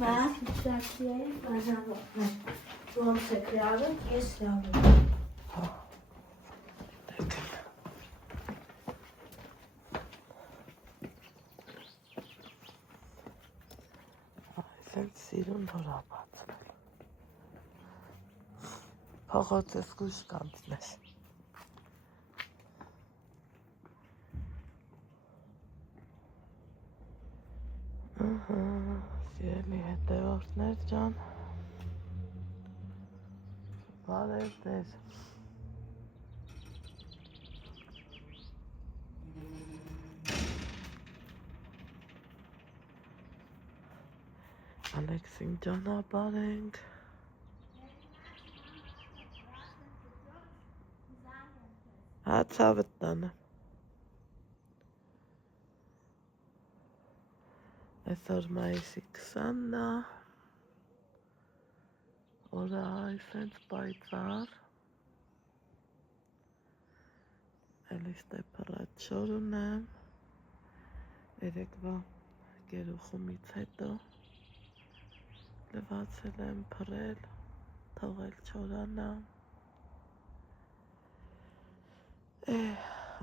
Mən düzəltəyəm, mən bu çəkirəm, keçirəm. Sen sirun horabat. Փողոցս գուշ կանցնես։ Սիրելի հետևորդներ ջան, բարև ձեզ։ Ալեքսին ճանապարհ ենք։ Հացավդ տանը։ Այսօր մայիսի 20-ն է, օրը այսենց պայծառ, էլի ստեփռած շոր ունեմ, երեկվա գերուխումից հետո լվացել եմ փռել, թողել չորանա,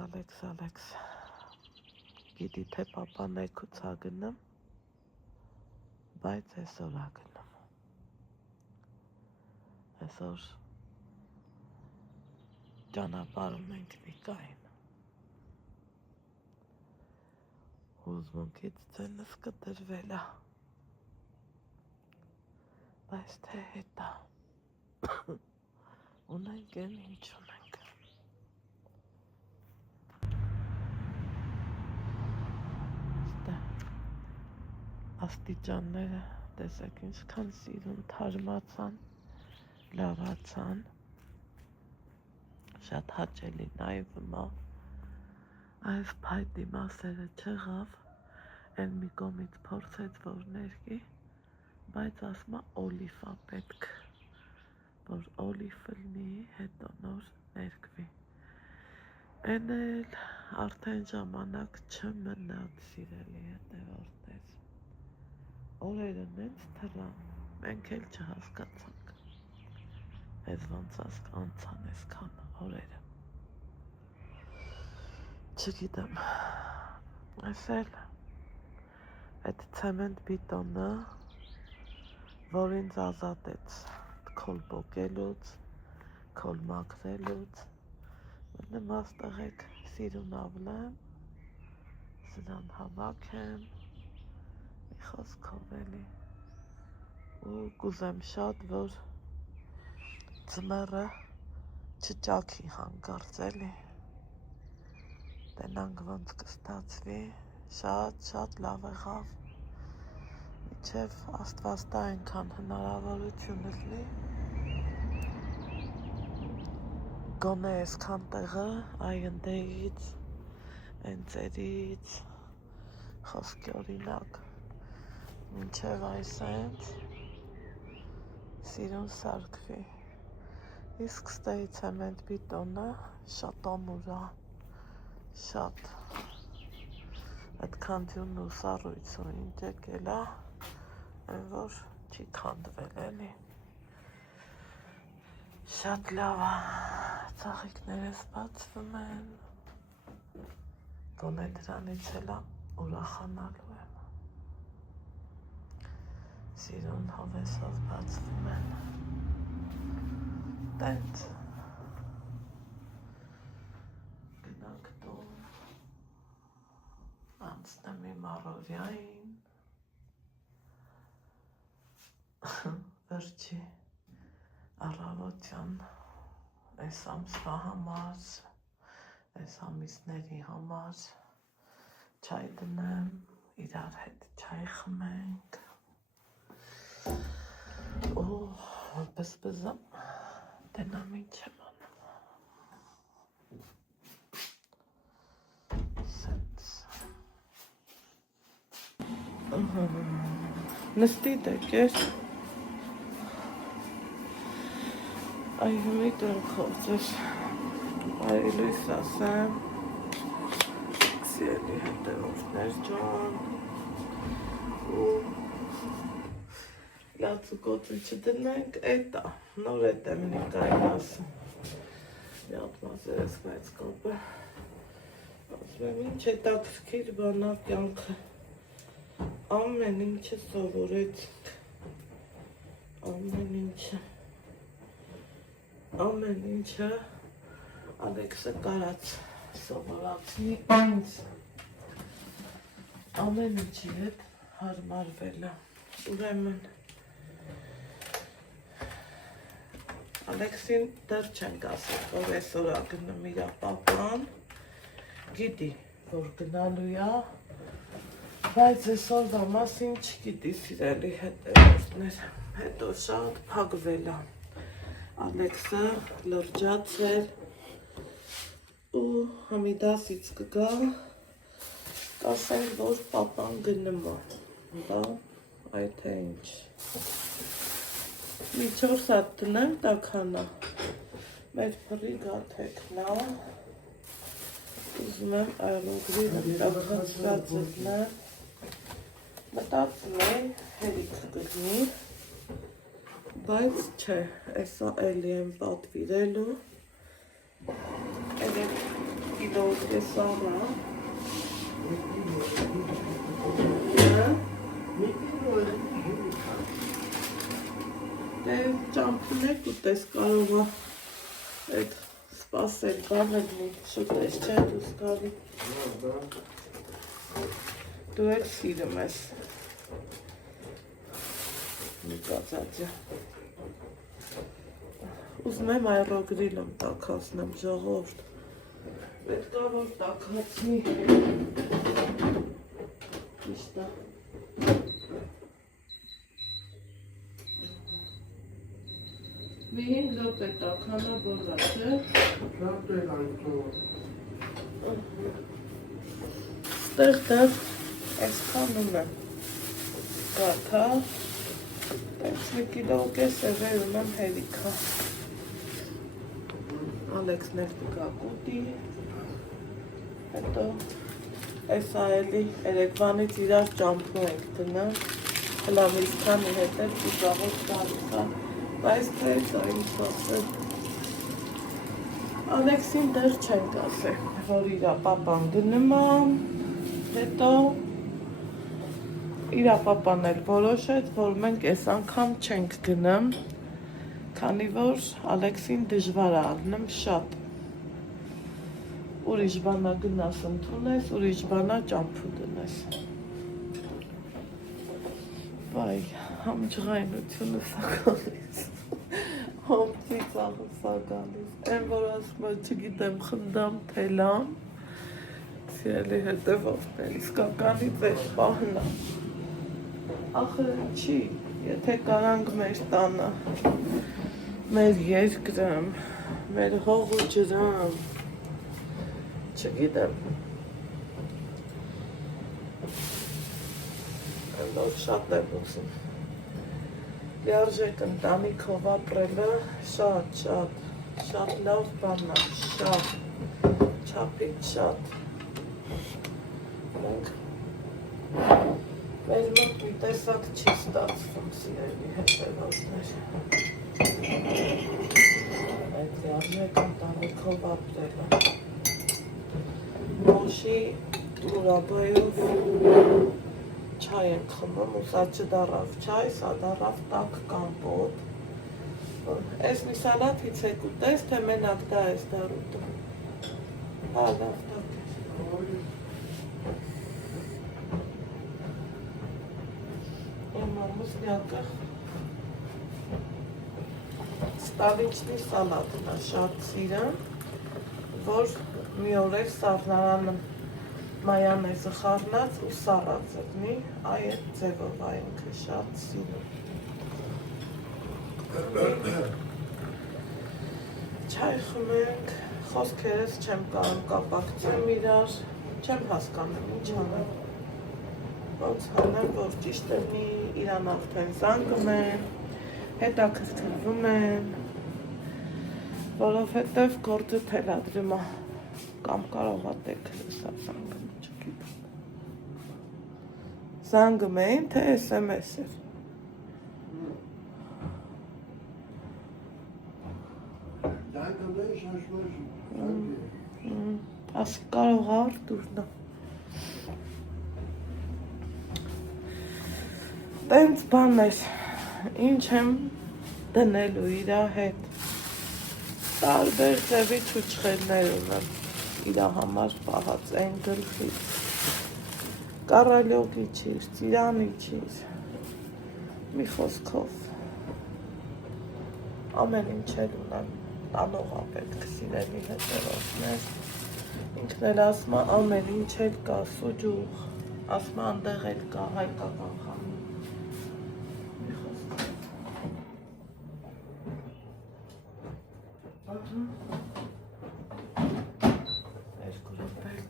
Ալեքս, գիտի թե պապան էքուցա գնամ, բայց այսօր ա գնում, այսօր ճանապարհում ենք Նիկային, հուզմունքից ձենս կտրվել ա, բայց թե հետա, ունենք են ինչ ունենք, աստիճանները տեսեք ինչքան սիրուն թարմացան, լավացան, շատ հաճելի նայվում ա, այս փայտի մասերը չեղավ, էլ մի կողմից փորձեց որ ներկի, բայց ասմա օլիվ ա պետք, որ օլիվը լինի, հետո նոր ներկվի, են էլ արդեն ժամանակ չմնաց սիրելի հետևորդներ, օրերը նենց թռան, մենք էլ չհասկացանք, ես ոնց անցան այսքան օրերը, չգիտեմ, ես էլ այդ ցեմենտ բիտոնը, որ ինձ ազատեց քոլ պոկելուց, քոլ մաքրելուց, նմաստեղ եք սիրուն ավլեմ, սրան հավաքեմ, մի խոսքով էլի, ու կուզեմ շատ, որ ձմեռը չճաքի հանկարծ էլի, տենանք ոնց կստացվի, շատ լավ եղավ, միչև Աստված տա այնքան հնարավորություն լինի, գոնե այսքան տեղը այնդեից, ընծերից, խոսքի օրինակ, մինչև այսենց սիրուն սարքվի, իսկ ստեի ցեմենտ բիտոնը շատ ամուր ա, շատ, այդքան դյունն ու սառույցը ինչ եկել ա, այն որ չի քանդվել էլի, շատ լավ ա, ծաղիկներս բացվում են, գոնե դրանից էլ ուրախանալու եմ, սիրուն հավեսով բացվում են, տենց, գնանք տուն, անցնեմ իմ առօրյային, վերջի առավոտյան այս ամսվա համար, այս ամիսների համար չայ դնեմ, իրար հետ չայ խմենք, ու բզբզամ, տենամ ինչ եմ անում, նստի դեկեր, Այ հիմի տրխով ձեր այլույս ասեմ, սիրելի հետևորդներ ջան, ու լացու կոտրի չդնենք, էտա, նոր էտ եմ նիկային ասում։ Մի հատ մազերես բայց կապը։ Ասում եմ ինչ հետաքրքիր բանա կյանքը։ Ամեն ինչը սովորեցինք։ Ամեն ինչը Ալեքսը կարած սովորացնի ինձ։ Ամեն ինչի հետ հարմարվել է։ Ուրեմն Ալեքսին դեռ չենք ասել, որ այսօր է գնում իր պապան, գիտի, որ գնալու է, բայց այսօրվա մասին չգիտի սիրելի հետևորդներ, հետո շատ փակվել է։ Ալեքսը լրջացել ու Համիդասից կգա, կասենք, որ պապան գնում է, դա այդ թե ինչ։ Մի 4 հատ տնեմ տաքանա, մեր փռի գաթեքն է, ուզում եմ այլոգրի տաքացրած տնեմ, մտածում եմ հերիք կգնի, բայց չէ, այսա էլի եմ պատվիրելու, էլեք կիլոս կեսարա, դե ճամփուներ կուտես կարող է այդ սպասել բավելնի, շուտես չէ դուս գալի, դու էլ սիրում ես, մի կացածյա, ուզում եմ այրոգրիլում տաքացնեմ ժողովուրդ, պետք է որ տաքացնի, ճիշտ է, մի 5 րոպե տաքանա բոզա, չէ? Շատ էլ այնքան։ Տեղ այսքանում եմ գաթա, տենց մի կիլո կես է վերում եմ հերիքա։ Ալեքսն էլ կգա կուտի, հետո այսա էլի երեկվանից իրար ճամփու ենք դնում, հլա մի քանի հետև ծուծաղոց գալիս է, բայց թե դա ինչ ասել։ Ալեքսին դեռ չենք ասել, որ իրա պապան գնում է, հետո իրա պապան էլ որոշեց, որ մենք այս անգամ չենք գնում, քանի որ Ալեքսին դժվար է առնում շատ։ Ուրիշ բանա գնաս ընդունես, ուրիշ բանա ճամփու դնես։ Վայ, համջղայնությունը սա գալիս, համջի ծաղը սա գալիս, են որ ասում է չգիտեմ խնդամ թելամ, սիրելի հետևորդներ, իսկականի վեհ պահնա, ախր չի, եթե կարանք մեր տանը, մեր երկրում, մեր հող ու ջրում, չգիտեմ, Որ շատ եմ ուզում։ Լիարժեք ընտանիքով ապրելը շատ լավ բան է, շատ, չափից շատ։ Մենք մեր մոտ մի տեսակ չի ստացվում, սիրելի հետևորդներ։ Այդ լիարժեք ընտանիքով ապրելը։ Մոշի ուրաբայով չայ ենք խմում ու սա չդարավ չայ, սա դարավ տաք կամպոտ։ Ես մի սալաթից եք ուտես, թե մենակ դա ես դար ուտում։ Հա, լավ տաք ես։ Իմ ամուսնյակը ստավիչնի սալատն է շատ սիրեմ, որ մի օր էր սառնարանը մայանեզը խառնած ու սառած եղնի, այդ ձևով այնքը շատ սիրում։ Չայ խմենք, խոսքերս չեմ կարող կապակցեմ իրար, չեմ հասկանում ինչ անեմ։ Ոնց անեմ, որ ճիշտ լինի, իրան արդեն զանգում եմ, հետաքրքրվում եմ, որովհետև գործը թելադրում է, կամ կարող է տեքս է զանգում։ Զանգում էին, թե SMS էր։ Danke, das ist ein Schluss. Danke. Ասի կարող Արտուրն է։ Տենց բան էր, ինչ եմ դնելու իրա հետ, տարբեր ձևի չուչխերներ ունեմ, իրա համար պահած են գլխից, կառալյոկի չիր, ծիրանի չիր, մի խոսքով, ամեն ինչ էլ ունեմ, տանողա պետք սիրելի հետևորդներ, ինքն էլ ասմա ամեն ինչ էլ կա, սուջուղ, ասմա անդեղ էլ կա հայկական խանութ,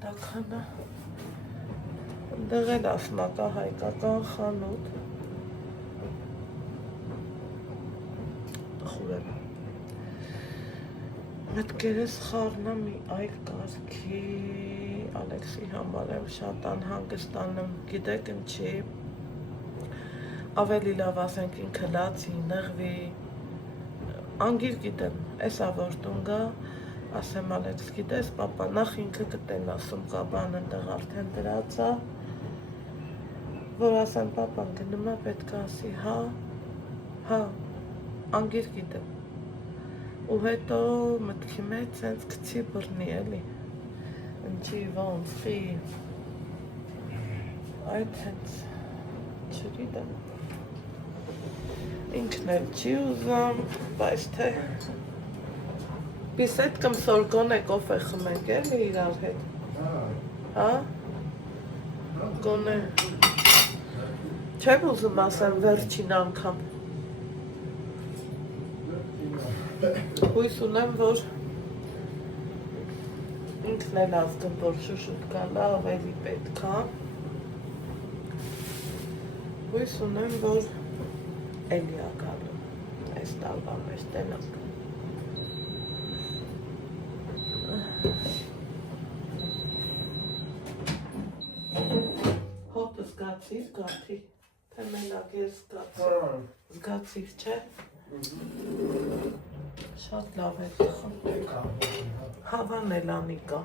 Տականը ընդեղ էլ ասմա կա հայկական խանութ խուրեմ մտքերս խառնա մի այլ կարգի Ալեքսի համար եմ շատ անհանգստանում գիտեք ինչի ավելի լավ ասենք ինքը լացի նեղվի անգիր գիտեմ էսա որ տուն գա ասեմ Ալեքս գիտես, պապա, նախ ինքը կտեն ասում կաբան ընդեղ արդեն դրած է, որ ասեմ պապան գնում է պետք է ասի հա, անգիր գիտեմ, ու հետո մտքի մեջ սենց կցի բռնի էլի, ընչի ոնց, խի, այդ հենց չրիդեմ, ինքն էլ չի ուզում, բայց թե Բիսետկում սորգոն է կոֆե խմենք էլի իրար հետ, հա, գոն է, չեմ ուզում ասեմ վերջին անգամ, հույս ունեմ, որ ինքն էլ ազգում, որ շուշուտ կալա, ավելի պետք է, հույս ունեմ, որ էլի ակալում, այս տալվա մեջ տենակ, Հոտը զգացիր, գաթի, թե մենակ ես զգացիր, չէ, շատ լավ է տխում, հավան էլ անիկա,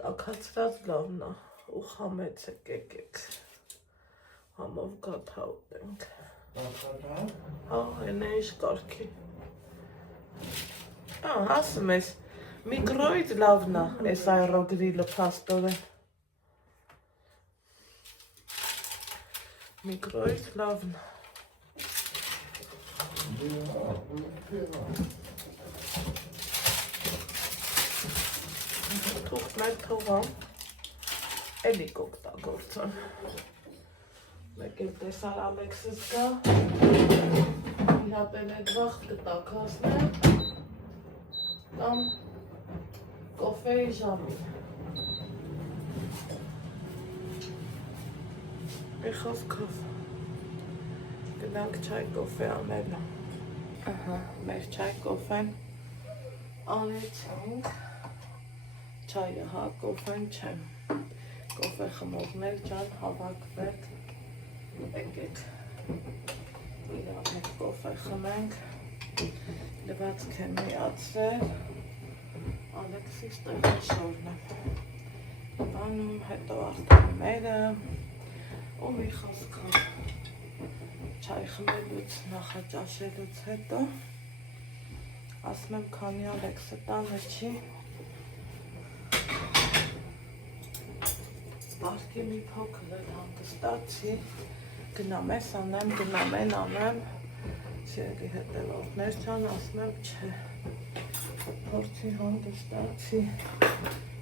տակացրած լավն է, ու խամեց է կեկեք, համով գաթա ուտենք, հա, են է ինչ կարգի, ասում ես, միկրոյդ լավն է, ես այրոգրիլը պաստոր է, միկրոյդ լավն է, թուղթն էլ թողամ, էլի կօգտագործեմ, մեկ էլ տեսար Ալեքսս կա, իրապել այդ վաղ կտակասնեմ, կամ կոֆեի ժամին, մի խոսքով, գնանք չայ կոֆե անելը, մեր չայ կոֆեն անեցանք, չայը հա կոֆեն չեմ, կոֆե խմողներ ջան հավակվեք, եկեք, իրավ հետ կոֆե խմենք, լվացք եմ միացրել, Ալեքսիս տեղը շորն եմ, բանում հետո արդեն մերը, ու մի խոսքով, չայ խմելուց, նախաճաշելուց հետո, ասում եմ քանի Ալեքսը տանը չի, բարկի մի փոքր էլ հանգստացի, գնամ ես անեմ, գնամ են անեմ, սիրելի հետևորդներ չան, ասում եմ չէ, փորձի հանդստացի,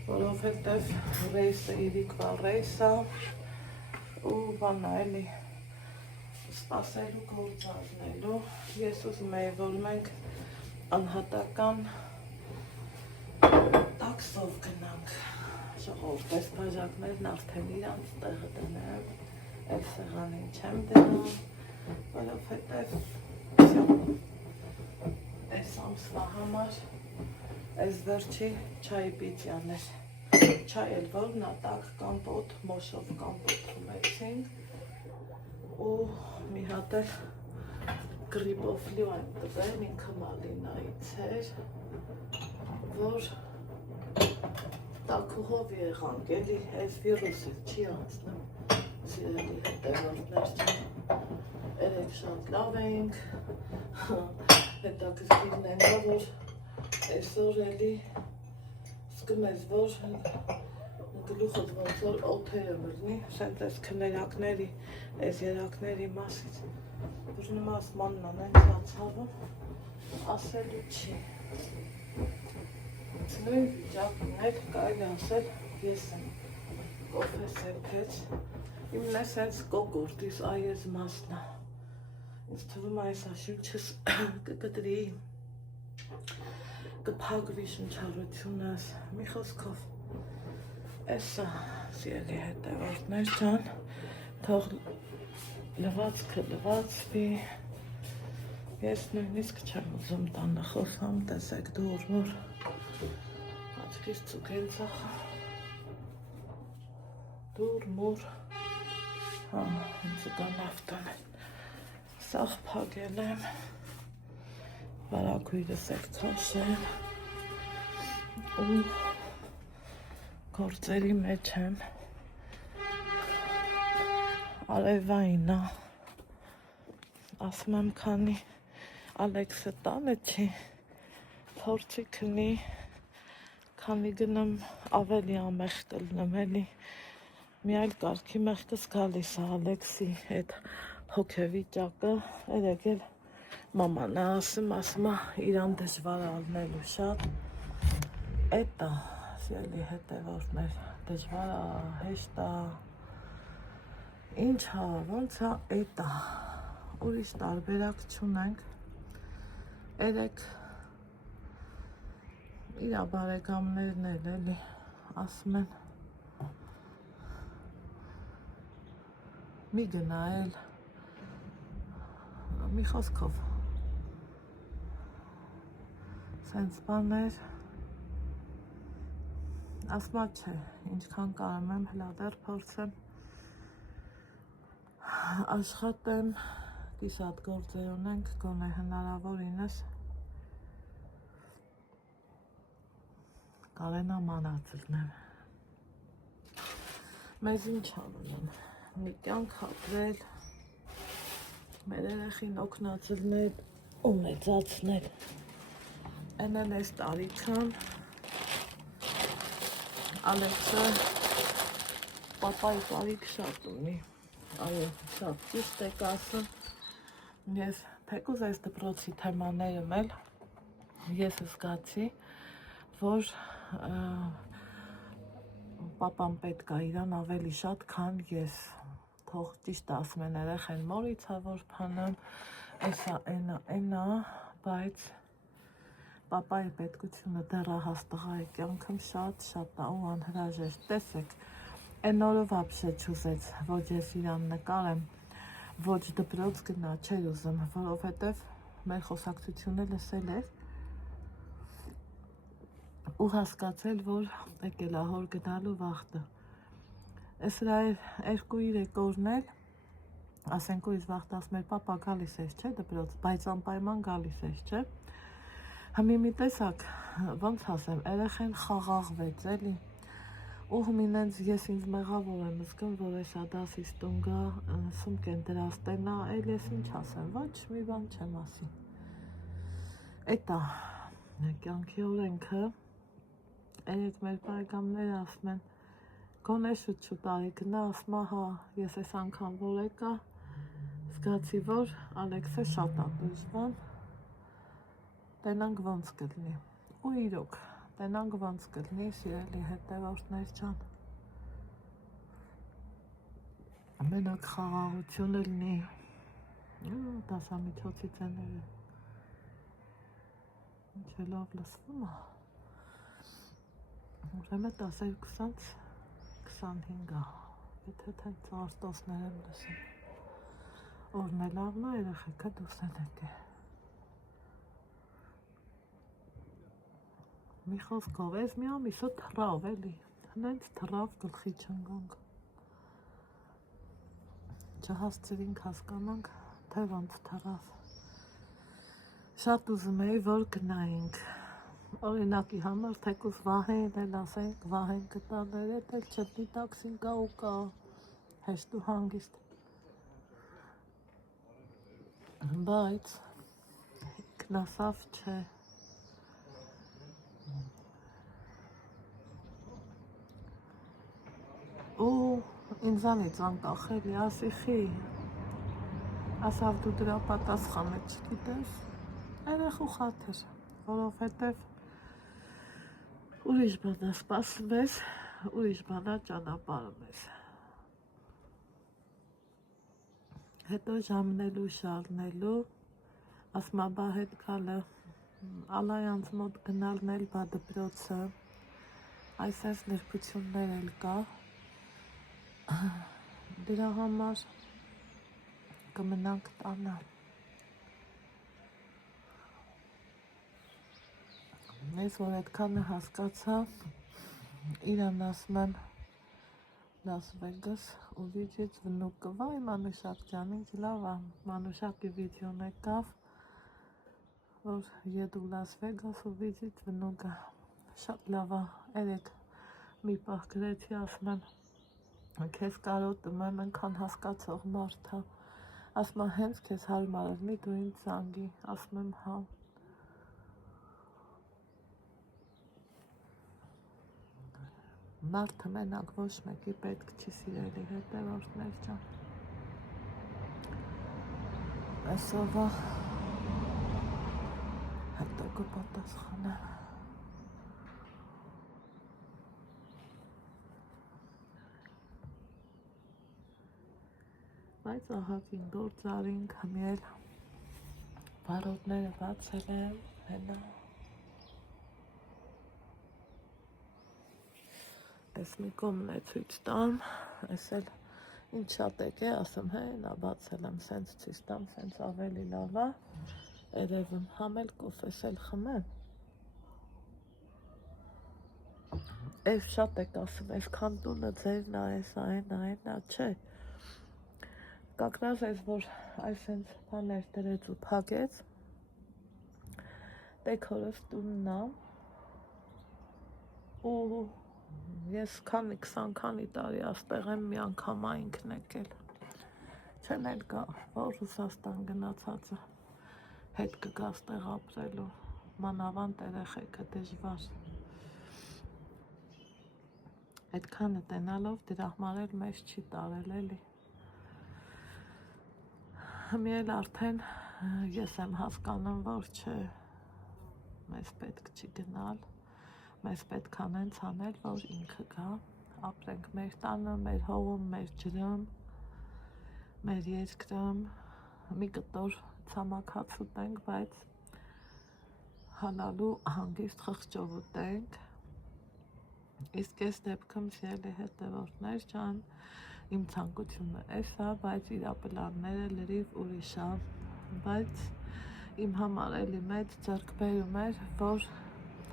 որովհետև ռեյսը իրիկվա ռեյսա, ու բանա էլի, սպասելու գործազնելու, ես ուզում էի, որ մենք անհատական տաքսով գնանք, ժողովուրդ այս բաժակներն արդեն իրանց տեղը դնեմ, այդ սեղանին չեմ դնում, որովհետև այս ամսվա համար այս վերջի չայի պիտյան էր, չայ էլ որն ատակ կամպոտ, մոշով կամպոտ խմեցինք ու մի հատ էլ գրիպով լիվ այն տվել, ինքը մալինայից էր, որ տաքուհով եղանք, էլի այս վիրուսը չի անցնում, սիրելի հետևորդներ չեն, երեք շատ լավ էինք, հետաքրքիրն են, որ այսօր էլի զգում ես, որ գլուխդ ոնց որ օդերը մրնի, սենց այս քներակների, այս երակների մասից, որ նմասմանն անեն ծացավում, ասելու չի։ Նույն վիճակն էլ կարելի ասել ես եմ կոֆե սեպքեց, իմն է սենց կոկորտիս այեզ մասնա, ինձ թվում այս աշունչս կկտրի, կփակվի շնչառությունս, մի խոսքով Էսա, սիրելի հետևորդներ ջան, թող լվացքը լվացվի, ես նույնիսկ չեմ ուզում տանը խոսամ, տեսեք դուր մոր, աչքիս ծուգեն ծախա, դուր մոր, ինձ կան ավտան են, սաղ պագել եմ, բարակույրս եք ծաշել, ու գործերի մեջ եմ, արևայինա, ասում եմ քանի Ալեքսը տանը չի, փորձի քնի, քանի գնամ ավելի ամեղ կլնեմ, էլի մի այլ կարգի մեղքս գալիս է Ալեքսի հետ հոգեվիճակը, երեք էլ մաման է ասում իրան դժվար է ալնելու շատ, էտա սիրելի հետևորդներ, դժվար է, հեշտ է, ինչ է, ոնց է, էտա, ուրիշ տարբերակ չունենք, երեք իրա բարեկամներն էլ էլի ասում են, մի գնայել, մի խոսքով, սենց բաներ, ասմա չէ, ինչքան կարում եմ հլադեր փորձեմ, աշխատեմ, կիսատ գործեր ունենք, գոնե հնարավորինս, կարենամ անածրնեմ, մեզ ինչ անունեմ, մի կյանք ապրել, մեր երեխին օգնածրնել ու մեծացնել, են էլ ես տարիքան, Ալեքսը պապայի տարիք շատ ունի, այո, շատ ճիշտ եք ասում, ես թեկուզ այս դպրոցի թեմաներում էլ ես զգացի, որ պապան պետք է իրան ավելի շատ, քան ես, թող ճիշտ ասում են երեխեն մորից է, որ փանում, էսա էնա, բայց պապայի պետքությունը դեռահաս տղայի կյանքում շատ է ու անհրաժեշտ, տեսեք, այն օրը վաբշե չուզեց, ոչ ես իրան նկարեմ, ոչ դպրոց գնա չէր ուզում, որովհետև մեր խոսակցությունը լսել էր ու հասկացել, որ եկել է հոր գնալու վաղտը, ես հրա 2-3 օրն էլ, ասենք ուրիշ վաղտ ասում էր, պապա գալիս ես չէ դպրոց, բայց անպայման գալիս ես չէ, Համի մի տեսակ, ոնց ասեմ, երեխեն խաղաղվեց, էլի, ու հմինենց ես ինձ մեղավոր եմ զգում, որ ես ադասից տուն գա, սումկեն դրած տենա, էլ ես ինչ ասեմ, ոչ մի բան չեմ ասի, էտա, կյանքի օրենքը, երեք մեր բարեկամները ասում են, գոնե շուտ տարի գնա, ասում հա, ես ես անգամ որ եկա, զգացի, որ Ալեքսը շատ է դժվար, տենանք ոնց կլնի, ու իրոք, տենանք ոնց կլնի, սիրելի հետևորդներ ջան, մենակ խաղաղությունը լնի, դասամիջոցի ծեները, ինչ է լավ լսվում է, ուրեմն 10-20-ից 25 է, եթե թե ծաղաստոսներ եմ լսում, օրն է լավն է, երեխեքը դուս են եկե, մի խոսքով, ես մի ամիսը թռավ էլի, հնենց թռավ գլխի չնգանք, չհասցրինք հասկանանք, թե ոնց թռավ, Շատ ուզում էի, որ գնայինք։ Օրինակի համար թեկուզ Վահեին էլ ասենք, Վահեն կտաներ, էլ չտնի տաքսին կա ու կա, հեշտ ու հանգիստ։ Բայց ինքնասավ չէ։ Ու ինձանից անկախ էլի, ասի խի, ասավ դու դրա պատասխանը չգիտես, երեխու խաթր, որովհետև ուրիշ բանա սպասվես, ուրիշ բանա ճանապարհում ես։ Հետո ժամնելու, շարնելու, ասմա բա հետ գալը, Ալայանց մոտ գնալն էլ բա դպրոցը, այսպես նրբություններ էլ կա, դրա համար կմնանք տանը։ Ես որ այդքանը հասկացա, իրան ասում եմ Las Vegas увидеть внука, վայ Մանուշակ ջան, ինչ լավ է, Մանուշակի վիդեոն եկավ, որ еду в Las Vegas увидеть внука, շատ լավ է, երեք մի պահ գրեցի, ասում եմ, քեզ կարոտում եմ, ենքան հասկացող մարդ է, ասում եմ, հենց քեզ հարմար լինի, դու ինձ զանգի, ասում եմ, հա։ Մարդը մենակ ոչ մեկի պետք չի սիրելի հետևորդներ ջան։ Այսօրվա հետո կպատասխանեմ։ Բայց ահագին գործ արինք, հմիել վարորդները բացել եմ, հենա։ Ես մի կողմն է ցույց տամ, ես էլ ինչ շատ եք է, ասեմ հենա բացել եմ, սենց ցույց տամ, սենց ավելի լավ է, երևում համել կոֆես էլ խմեմ։ Ես շատ եք ասում, այսքան տունը ձերն է, այնա, չէ։ Կակրաս ես, որ այսենց բաներ դրեց ու փակեց, դեքորս տունն է, ու ես 20 քանի տարի աստեղ եմ մի անգամային եկել, չեմ էլ գա, որ Ռուսաստան գնացածը, հետ կգա աստեղ ապրելու, մանավանդ երեխեքը դժվար, այդքանը տենալով դրախմարել մեզ չի տարել էլի, մի էլ արդեն ես եմ հասկանում, որ չէ, մեզ պետք չի գնալ, մեզ պետք անենց անել, որ ինքը գա, ապրենք մեր տանը, մեր հողում, մեր ջրում, մեր երկրում, մի կտոր ցամաքած ուտենք, բայց հանալու հանգիստ խղճով ուտենք, իսկ ես դեպքում սիրելի հետևորդներ ջան, իմ ցանկությունը էս է, բայց իր պլանները լրիվ ուրիշ է, բայց իմ համար էլի մեծ ձեռքբերում էր, որ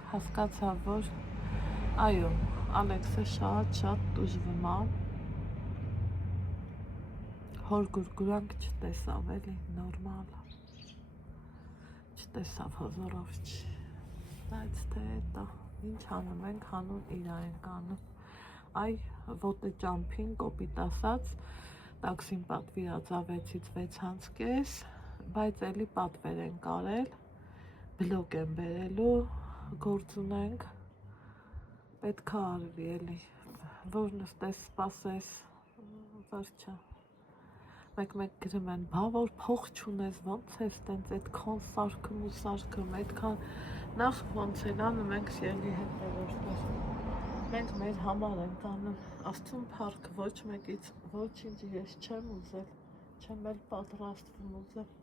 հասկացա, որ այո, Ալեքսը շատ տուժվում է, հոր գուրգուրանք չտեսավ էլի, նորմալ, չտեսավ հոզորով չի, բայց թե էտա, ինչ հանում ենք, հանուն իրա ենք անում, այ ոտը ճամփին կոպիտ ասած, տաքսին պատվիրած 6-6:30, բայց էլի պատվեր են կարել, բլոկ են բերելու, գործ ունենք, պետք է արվի էլի, որ նստես, սպասես, վերջը, մեկ գրում են, բա որ փող չունես, ոնց ես տենց այդքան սարքում ու սարքում, այդքան, նախ ոնց են անում, մենք սիրելի հետևորդներ, մենք մեր համար ենք անում, Աստծուն փառք, ոչ մեկից ոչինչ ես չեմ ուզել, չեմ էլ պատրաստվում ուզել,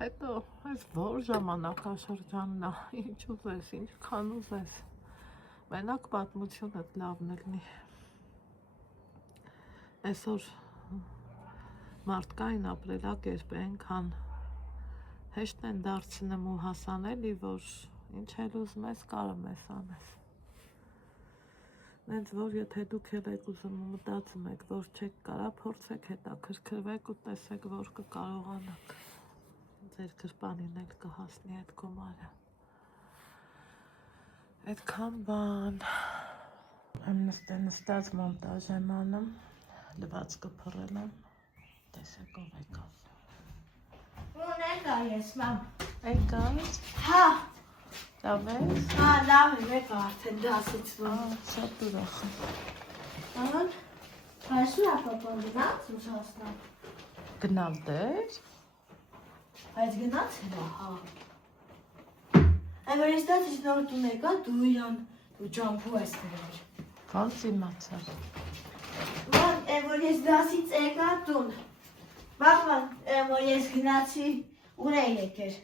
հետո այս որ ժամանակաշրջանն է, ինչ ուզես, ինչքան ուզես, մենակ պատմությունդ լավն լինի, այսօր մարդկային ապրելակերպը այնքան հեշտ են դարձնում ու հասանելի, որ ինչ էլ ուզում ես, կարող ես անես, նենց որ եթե դուք եք ուզում ու մտածում եք, որ չեք կարա, փորձեք հետաքրքրվեք ու տեսեք, որ կկարողանաք, ձեր գրպանին էլ կհասնի այդ գումարը։ Այդքան բան։ Նստած մոնտաժ եմ անում, լվացքը փռել եմ, տեսեք ով եկավ։ Ուն եկա ես, մամ։ Եկավ։ Հա։ Լավ ես։ Հա, լավ եմ, եկա արդեն դասից վում։ Շատ ուրախ եմ։ Ան, այսու է պապան գնաց ուսասնա։ Գնալ դեր։ Բայց գնաց հա, հա։ Այն որ ես դատից նոր տուն եկա, դու իրան դու ջամփու ես դրել։ Ոնց իմացար։ Ման, այն որ ես դասից եկա տուն։ Բախման, այն որ ես գնացի ուր է եկեր։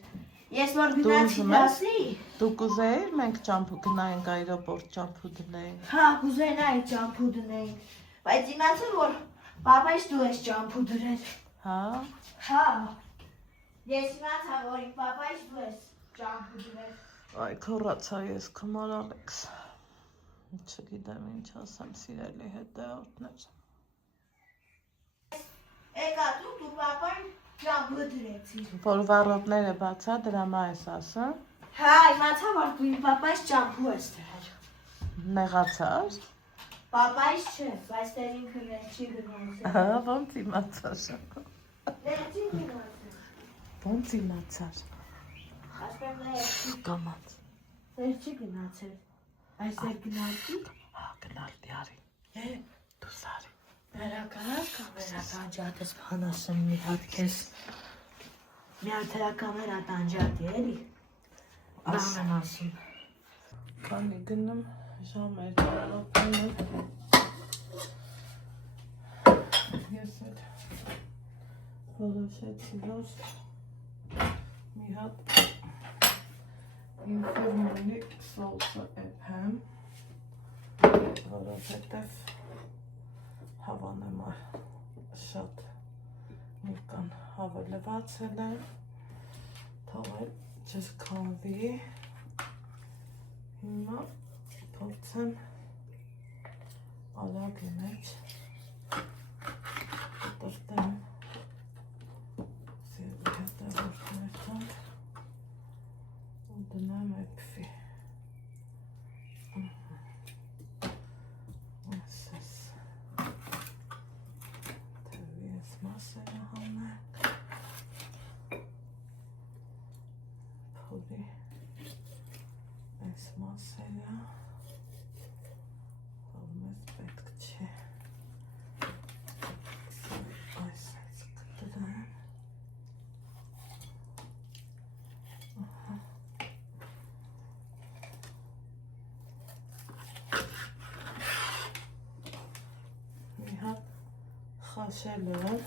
Ես որ գնացի դասի։ Դու կուզեիր մենք ջամփու գնայինք այրոպորտ ջամփու դնեինք։ Հա, կուզենայի ջամփու դնեինք։ Բայց իմացա որ պապայից դու ես ջամփու դրել։ Հա։ Հա։ Ես իմացա որ իմ պապայից դու ես ջամփու դրել։ Այ քորացա ես քմար Ալեքս։ Չգիտեմ ինչ ասեմ սիրելի հետևորդներ։ Եկա դու պապային ջամփու դրեցի։ Որ վառոդները բացա դրա մա ես ասա։ Հա, իմացա որ դու իմ պապայից ջամփու ես դրել։ Նեղացար։ Պապայից չէ, բայց դեր ինքը վերջի գնացել։ Հա, ոնց իմացար։ Վերջի գնացել։ Ոնց իմացար։ Ասպեմ վերջի։ Կամած։ Վերջի գնացել։ Այս դեր գնացի։ Հա, գնալդի արի։ Դու սարի։ Վերակաս կամերա տանջատս բանասում մի հատ քեզ։ Մի հատ կամերա տանջատի էլի։ Բան եմ ասում։ Քանի գնում ժամեր ապրում։ Ես էլ որոշեցի որ մի հատ ինֆորմալի սոուսը էփեմ, որովհետև հավանեմ շատ միկան հավը լվացել եմ, թողել չզքանվի, հիմա փորձեմ ալագի մեջ տրտեմ սիրվի հետևորդներ տանք ու դնեմ էպվի ասես թևի ես մասերը հանենք փորի այս մասերը որ մեզ պետք չէ այսպես կտրեմ մի հատ խաշել եմ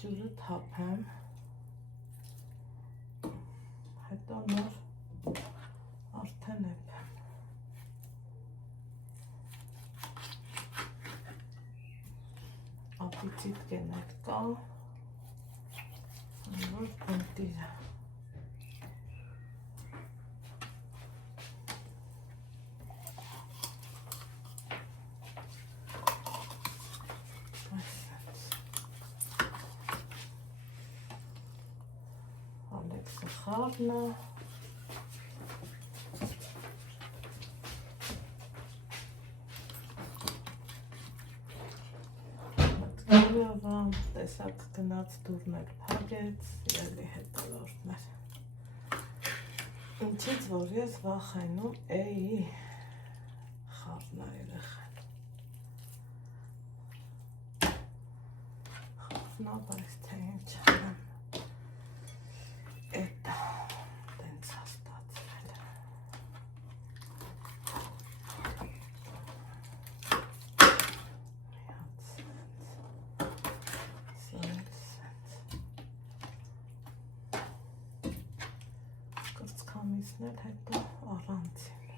ջուրը թափեմ հետո նոր արդեն էփեմ ապիցիտ կենել կա որ բնտիրը Ալեքսը խառն է Գնավամ, տեսակ գնաց դուրներ փագեց, սիրելի հետևորդներ Ինչից որ ես վախենում էի խառնա երեխան Խառնա, բայց թե ինչ անեմ Էտա, տենց է ստացվել Կրծքամիսներ հետո առանցին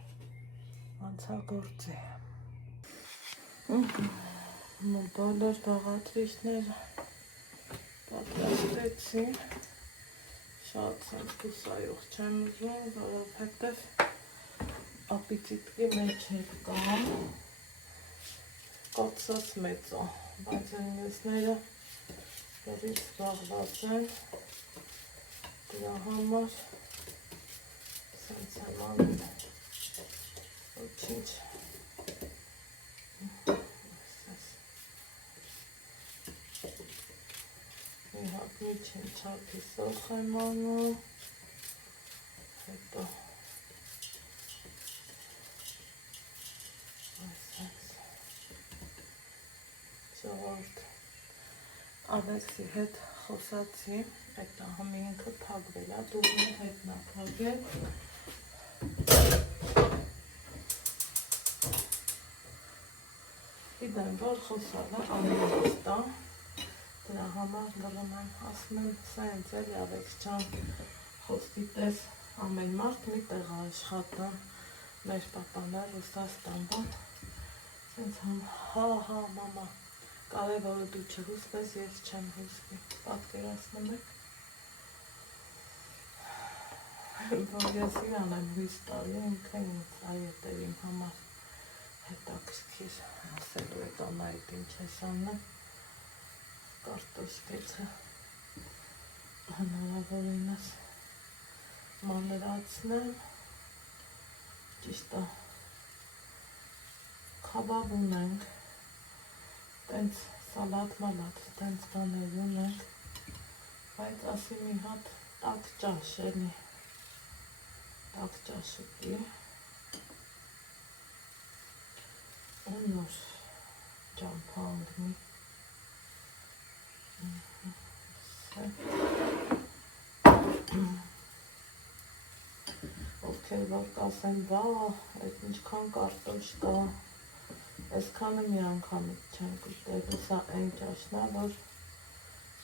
անցագործի բոլոր բաղադրիչները պատրաստեցի շատ սենց կուսայող չեմ ուզում, որովհետև ապիցիտի մեջ էր կամ կոծած մեծո, բայց այն մյուսները գրից զբաղված են Դրա համար սենց եմ անում, ոչինչ, մի հատ միջին չափի սոխ եմ անում, հետո ժողովուրդ Ալեքսի հետ խոսացի, այդ ահամի ինքը փակվել է, դու ինը հետն է փակել։ Գիտեմ, որ խոսալ է ամենիստ է, դրա համար լռում եմ, ասում եմ, սա ինձ էլի Ալեքս ջան, խոսքի պես ամեն մարդ մի տեղ աշխատան, մեր պապաներ Ռուսաստանban, սենց հա, մամա, կարևորը դու չհուսվես, ես չեմ հուսվի, պատկերացնում եք, որ ես իրան եմ հույս տալի, ինքը ինձ այդ էր իմ համար հետաքրքիր ասելու է տոնայիտ ինչ ես անում, կարտոշկեցը հնարավորինս մանրացնեմ, ճիշտ է, քաբաբ ունենք, տենց սալատ-մալատ, տենց բաներ ունենք, բայց ասի մի հատ տաք ճաշ էլի, տաք ճաշ ուտի, ու նոր ճամփա անգնի, ովքեր որ կասեն, բա, այդ ինչքան կարտոշ կա, այսքանը մի անգամից չենք ուտել, սա այն ճաշն է, որ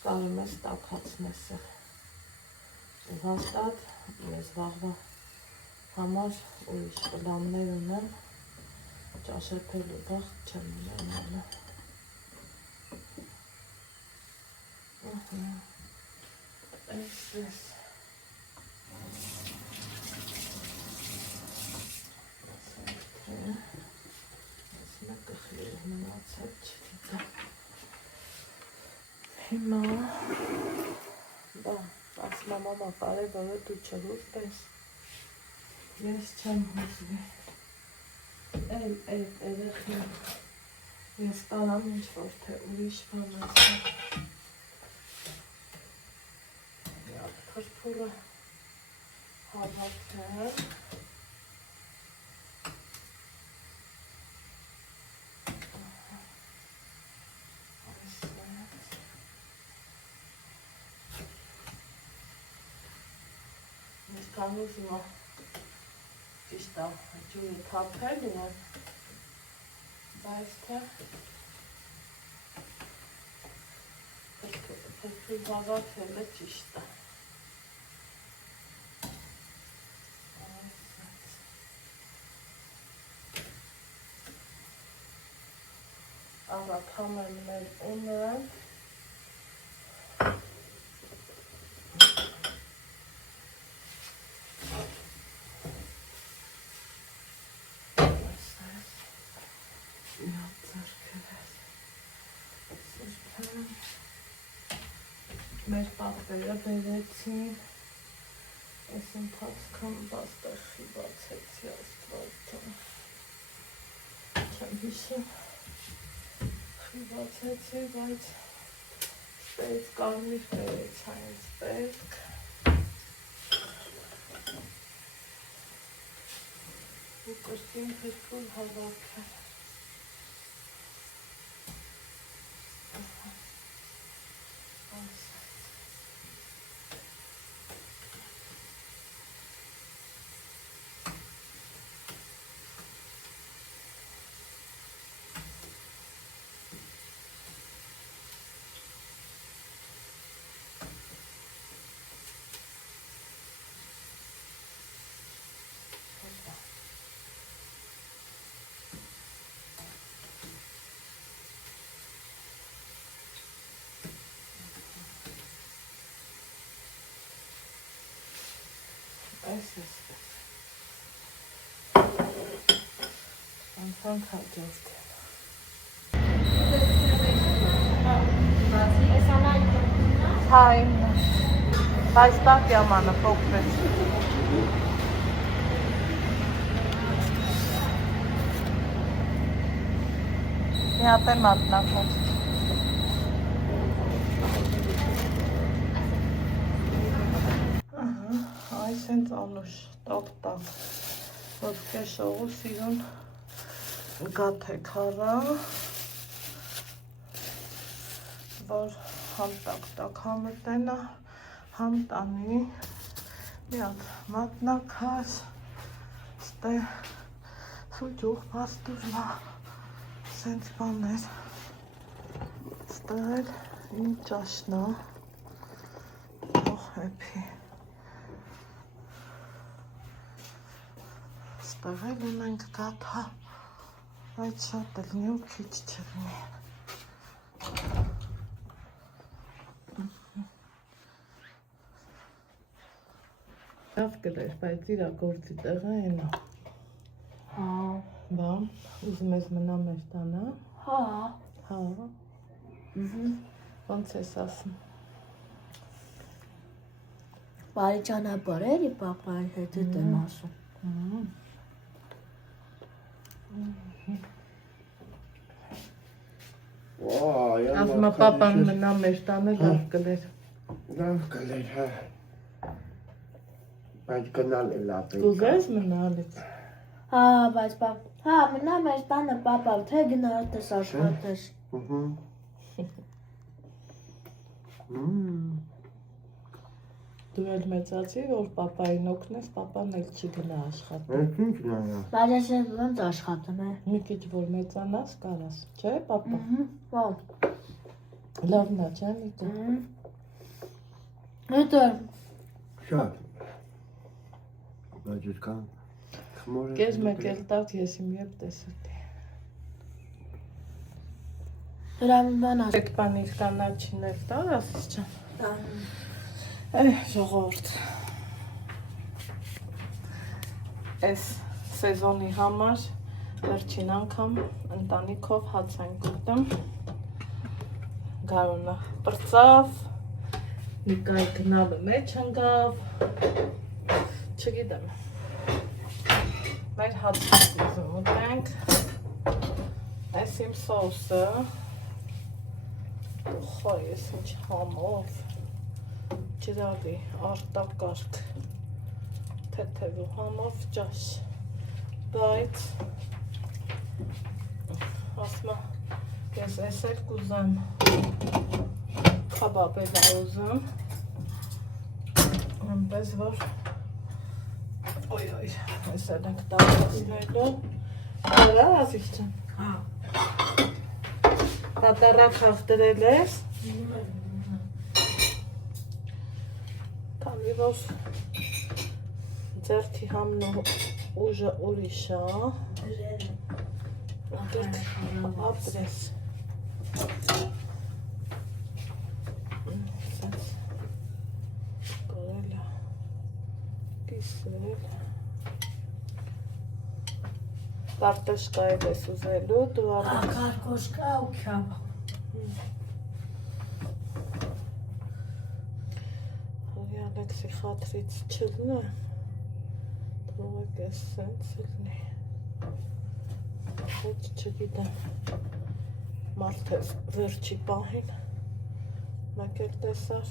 կարում ես տաքացնես է։ Ու հաստատ ես վաղվա համար ուրիշ պլաններ ունեմ, ճաշեփելու վաղ չեմ ունենալը։ Այս մեկը խլիր մնացել չգիտեմ։ Հիմա, բա, ասմա մամա կարևորը դու չհուսվես, ես չեմ հուսվի, էլ երեխին, ես կարամ ինչ-որ թե ուրիշ բան ասեմ, միատ փրփուրը հավաքեմ, Կանուս հիմա ճիշտ է, ջուրը թափել ունեմ, բայց թե փրփուր հավաքելը ճիշտ է։ Ավակ համեմ մեր ունը, մեր պատվերը բերեցին, ես ընթացքան բաստախի բացեցի աստվածում, չեմ հիշում, խի բացեցի, բայց սպերից կարմիր բերեց հայից պետք, ու կրկին փրփուր հավաքել, այս ես անցանք հաջորդել։ Հայ Բայց տակ յամանը փոքրեց։ Մի հատ է մատնախոս։ Այս հենց անուշ, տակ, որ կեշողու սիրուն գաթ է քարա, որ համ տակ համտենա, համ տանի, մի հատ մատնաքաշ, ստե սուջուղ պաստուրնա, սենց բաներ, ստեղ էլ իմ ճաշնա, հեպի, ստեղ էլ ունենք գաթա, բայց շատ էլ մի ու քիչ չլինի։ Լավ կլեր, բայց իրա գործի տեղը ենա։ Հա։ Բա, ուզում ես մնա մեր տանը։ Հա։ Հա։ Ոնց ես ասում։ Բարի ճանապարհ էլի պապայի հետ եմ ասում։ Ասում պապան մնա մեր տանը լավ կլեր։ Լավ կլեր, հա։ Բայց գնալ է լավ է։ Կուզես մնալից։ Հա, բայց հա, մնա մեր տանը պապա, թե գնալտես աշխատես։ Դու էլ մեծացի, որ պապային օգնես, պապան էլ չգնա աշխատի։ Ես ինչ նայա։ Բայց ես ոնց աշխատում է։ Մի քիչ որ մեծանաս կարաս, չէ, պապա։ Հա։ Լավն է, չէ՞, Նիկա։ Հետո Շատ։ Բայց կան խմորը։ Կես մեկ էլ տակ ես իմ ետ տեսուտի։ դրան բանա։ Եկ բան իր կանաչին էլ տար, ասես չան։ Ժողովուրդ։ Այս սեզոնի համար վերջին անգամ ընտանիքով հաց ենք ուտում։ Գարունը պրծավ, Նիկայի գնալը մեջ ընկավ, չգիտեմ։ Մեր հացն ուզում ուտենք, այս իմ սոսը, խո ես ինչ համով, ջրավի, արտակարգ, թեթևու համով ճաշ, բայց ասմա ես ես էլ կուզեմ քաբաբել ուզում, այնպես որ օյ, ես էլ ենք տաղացնելու, արա ասիչ չեմ, պատարակ հաղտրել ես, քանի որ ձերքի համն ուժը ուրիշ է, ապրես, կորել է, կիսել, կարտոշկա էլ ես ուզելու, դու արդեն Կարկոշկա ու քյաբա։ Ալեքսի խատրից չլնի, թողեք ես սենց լնի, ոչ չգիտեմ, մարդ ես վերջի պահին, մեկ էլ տեսար,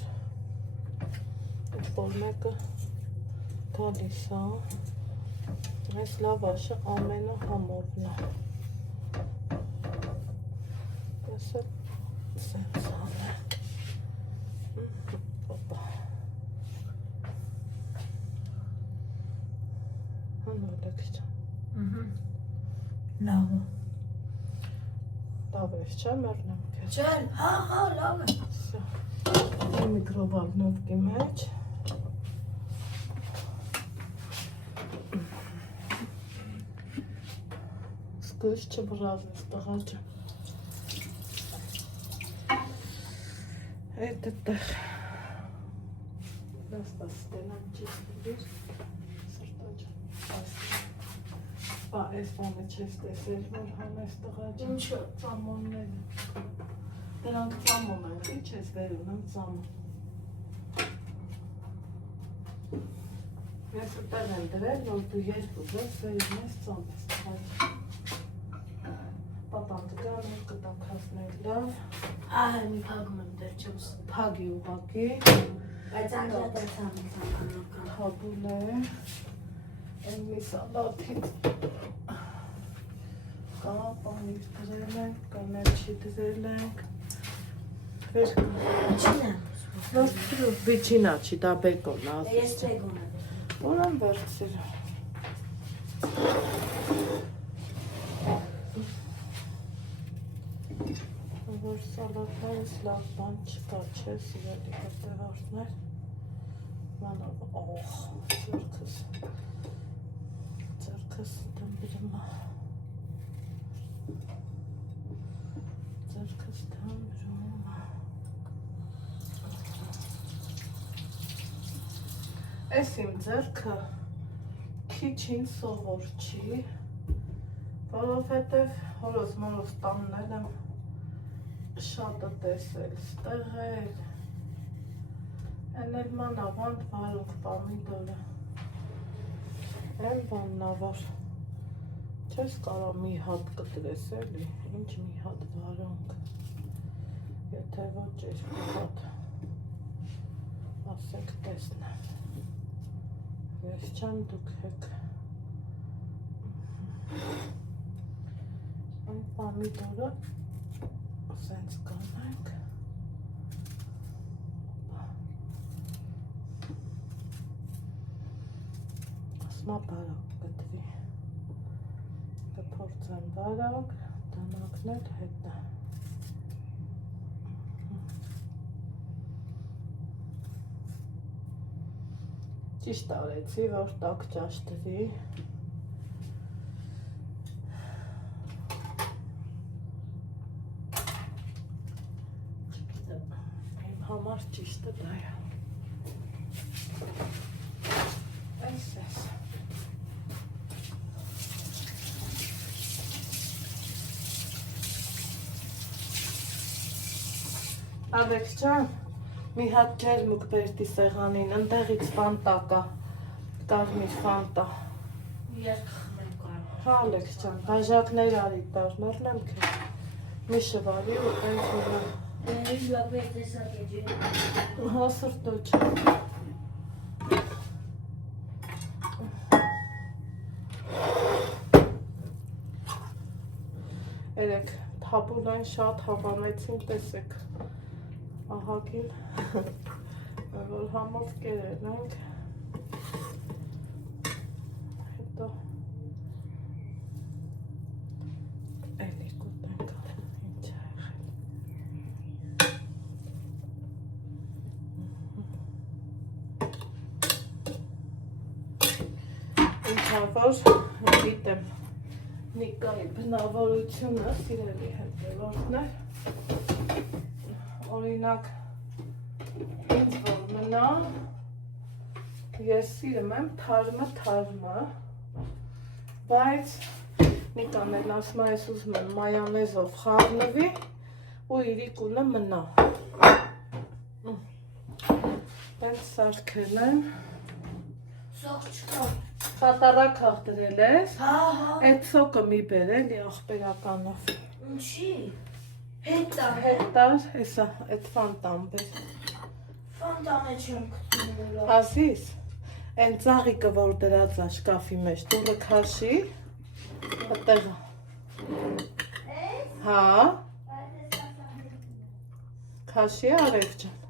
որ մեկը գալիս է, այս լավաշը ամենը համովն է, ես էլ սենց անենք, օպա, Լավ։ Լավ ես չէ մերնեմ կեզ։ Չէ, հա, լավ է։ Միկրովալնովկի մեջ։ Սկույս չբրազես տղաճը։ Այդ տեղ։ Դաստա ստենամ չիստիրիր։ Բա այս բանը չես տեսել, որ համես տղաճը։ Ինչո՞։ Ծամոնները։ Դրանք ծամոն են, ի՞նչ ես վերում եմ ծամոն։ Ես ուտել եմ դրել, որ դու երկու ձեզ վերին ես ծոմ ես տղաչ։ Պապան կգան ու կտակասներ լավ։ Ահ, մի փագում եմ դեր չեմ սպ։ Փագի ուղակի։ Բայց անդրատել ծանոքան։ Հաբուն է։ Են մի սալաթից կա, պանիր դրել ենք, կանեչի դրել ենք։ Վեր Ինչին է։ վիճինա չի, դա բեկոն է։ Ես բեկոն եմ։ Որ եմ վերցրել։ Որ սալատներից լավ բան չկա, չէ, սիրելի հետևորդներ։ Մանավ, օխ, ձերքս դմբրում է։ Ձերքս դմբրում է։ Այս իմ ձերքը քիչին սովոր չի, որովհետև հորոս մորոս տաննել եմ շատը տեսել, ստեղել, են էլ մանավանդ վարունք պամիդորը, են բաննավար, չես կարա մի հատ կտրես էլի, ինչ մի հատ վարունք, եթե ոչ երկու հատ, ասեք տեսնեմ, ես չեմ դուք հեք, այն պամիդորը, սենց կանենք, ասմա բարակ կտրի, կփորձեմ բարակ, դանակներ հետը, ճիշտ արեցի, որ տակ ճաշտրի, համար ճիշտը դա է։ Այս ես։ Ալեքս ջան, մի հատ ջերմուկ բերտի սեղանին, ընդեղից ֆանտա կա, կարմիր ֆանտա։ Ես խմեմ կարող։ Հա Ալեքս ջան, բաժակներ արի դառնեմ քեզ։ Մի շվարի ու այնց ուրա։ Ես լավ է տեսակ է ջի։ Հասրտ դոչ։ Երեք թաբուլային շատ հավանեցին, տեսեք, ահագին, որ համոտ կերել ենք, հետո էլի կուտենք, ինչ է եղել։ Ինքավոր գիտեմ Նիկայի բնավորությունը, սիրելի հետևորդներ, օրինակ, ինձ որ մնա, ես սիրում եմ թարմը, բայց Նիկան էլ ասում է, ես ուզում եմ մայոնեզով խառնվի ու իրիկունը մնա։ Հենց սարքել եմ։ Սոկ չկա։ Խատարակ հաղդրել ես, Հա։ այդ սոկը մի բերել աղբերականով։ Ինչի։ Հետա։ Հետար, էսա, այդ ֆանտան բեր։ Ֆանտանը չեմ գտնում։ Ասիս, այն ծաղիկը, որ դրած է շկաֆի մեջ, դուրը քաշի, հտեղը։ Հա, քաշի արև ջան։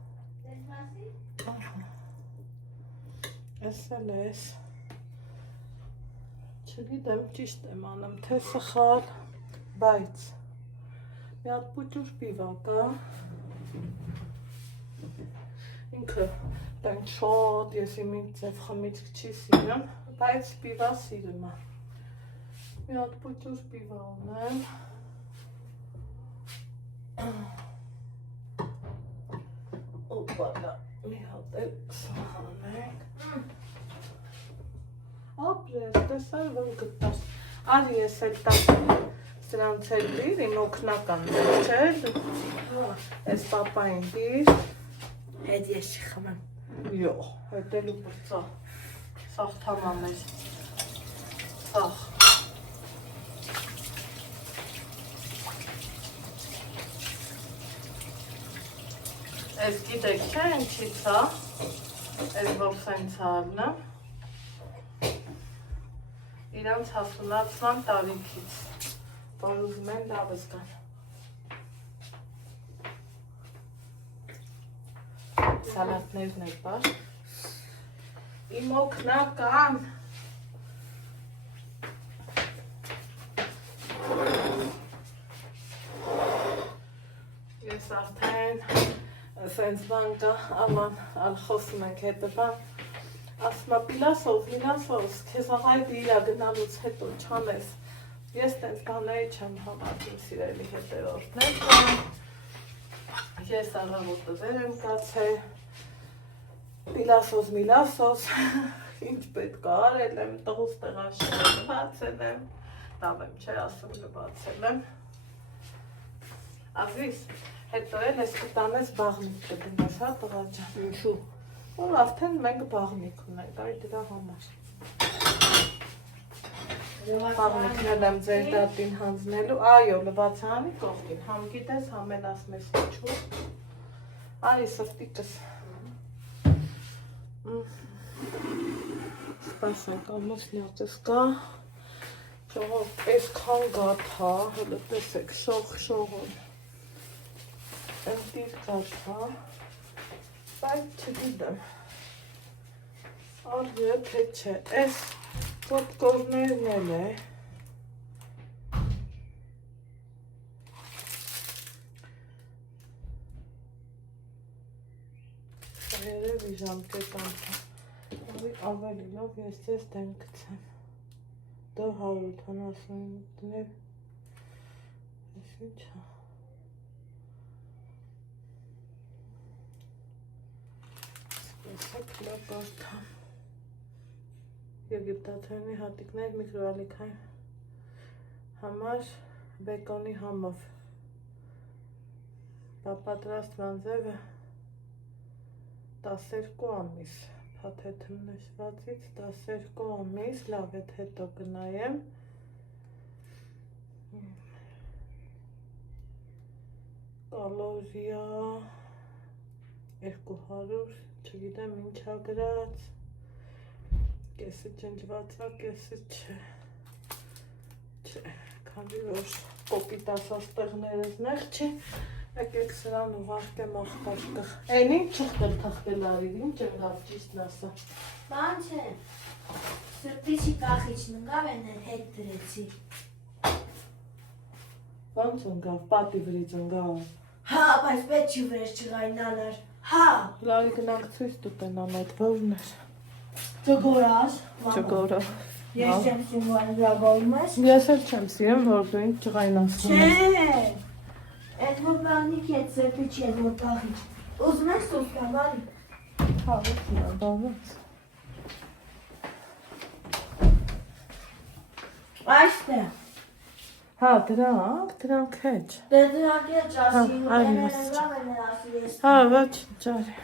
Էս էլ ես։ Չգիտեմ ճիշտ եմ անում, թե սխալ, բայց մի հատ պուճուր պիվա կա, ինքը տենք շոտ, ես իմ ձև խմիչք չի սիրում, բայց պիվա սիրում է, մի հատ պուճուր պիվա ունեմ, օպալա, մի հատ էլ սխանենք, ապրես, տեսար որ գտաս, արի ես էլ տակ սրանց էլ դիր, իմ օգնական չէ, ես պապային դիր, Հետ ես չխմեմ։ Յո, հետելու բրծա։ Սաղ թամամ էր։ Սաղ։ Ես գիտեք չէ ինչից է, ես որ սենց արնը, իրանց հասունացման տարիքից, որ ուզում են լավ զգան։ Սալատներն է բար։ Իմ օգնական։ Ես արդեն սենց բան կա, աման, ալ խոսում ենք հետը բան, ասմա պիլասոս, քեզ աղայդ իրա գնալուց հետո չանես, ես տենց բաների չեմ համարդում սիրելի հետևորդներ կան, ես աղավոտը վեր եմ կացել, պիլասոս, ինչ պետք է արել եմ, տղուս տեղաշել լվացել եմ, լավ եմ չէ ասում լվացել եմ, Ազիզ, հետո էլ ես կտանես բաղնիկ կդնես, հա տղա ջան։ Ինչու։ Որ արդեն մենք բաղնիկ ունենք, այ դրա համար։ Բաղնիկն եմ ձեր դատին հանձնելու, այո, լվացանի կողքին, համ գիտես, համ էլ ասում ես ինչու։ Արի սրտիկս։ Սպասենք, ամուսնյակս կա։ Ճողով, այսքան գաթա, հլը տեսեք, շողում։ Ընտիր կաթա, բայց չգիտեմ, արյը թե չէ, այս կոտկորներն էլ է, երևի ժամկետ անցա, ավելի լավ ես ձեզ դեմ գցեմ, դա 170 դներ, ես ինչա, Սեք լապարդա Եգիպտացիոնի հատիկներ միկրոալիքային համար բեկոնի համով պատրաստման ձևը 12 ամիս փաթեթում նշվածից 12 ամիս լավ էդ հետո կնայեմ կալորիա 200 չգիտեմ ինչա գրած, կեսը ջնջվածա, կեսը չէ, քանի որ կոպիտ ասած տեղներս նեղ չի, եկեք սրան ուղարկեմ աղբարկը, են ինչ թղթել արիվ, ինչ եմ լավ ճիշտն ասա։ Բան չէ, սրտիչի կախիչն ընգավ են հետ դրեցի։ Ոնց ընգավ, պատի վրից ընգավ։ Հա, բայց պետք չի վրեժ չղայնալար, հա։ Լարի գնանք ցույց տուտենամ այդ որն էր։ Ճգորած։ Ճգորա։ Ես չեմ սիրում լավալում ես։ Ես էլ չեմ սիրում, որ դու ինձ ջղայնացնում ես։ Չէ, այդ որ բանիք հետ սրտիչ է որ կախիչ, ուզում ես սուսկա բարի։ Հա, ոնց նա, բավաց։ Այստեղ։ Հա, դրանք հետ։ Դե դրանք է ճասի, այ են ոսչ։ լավ են ասի ես։ Հա, ոչ, ջարի։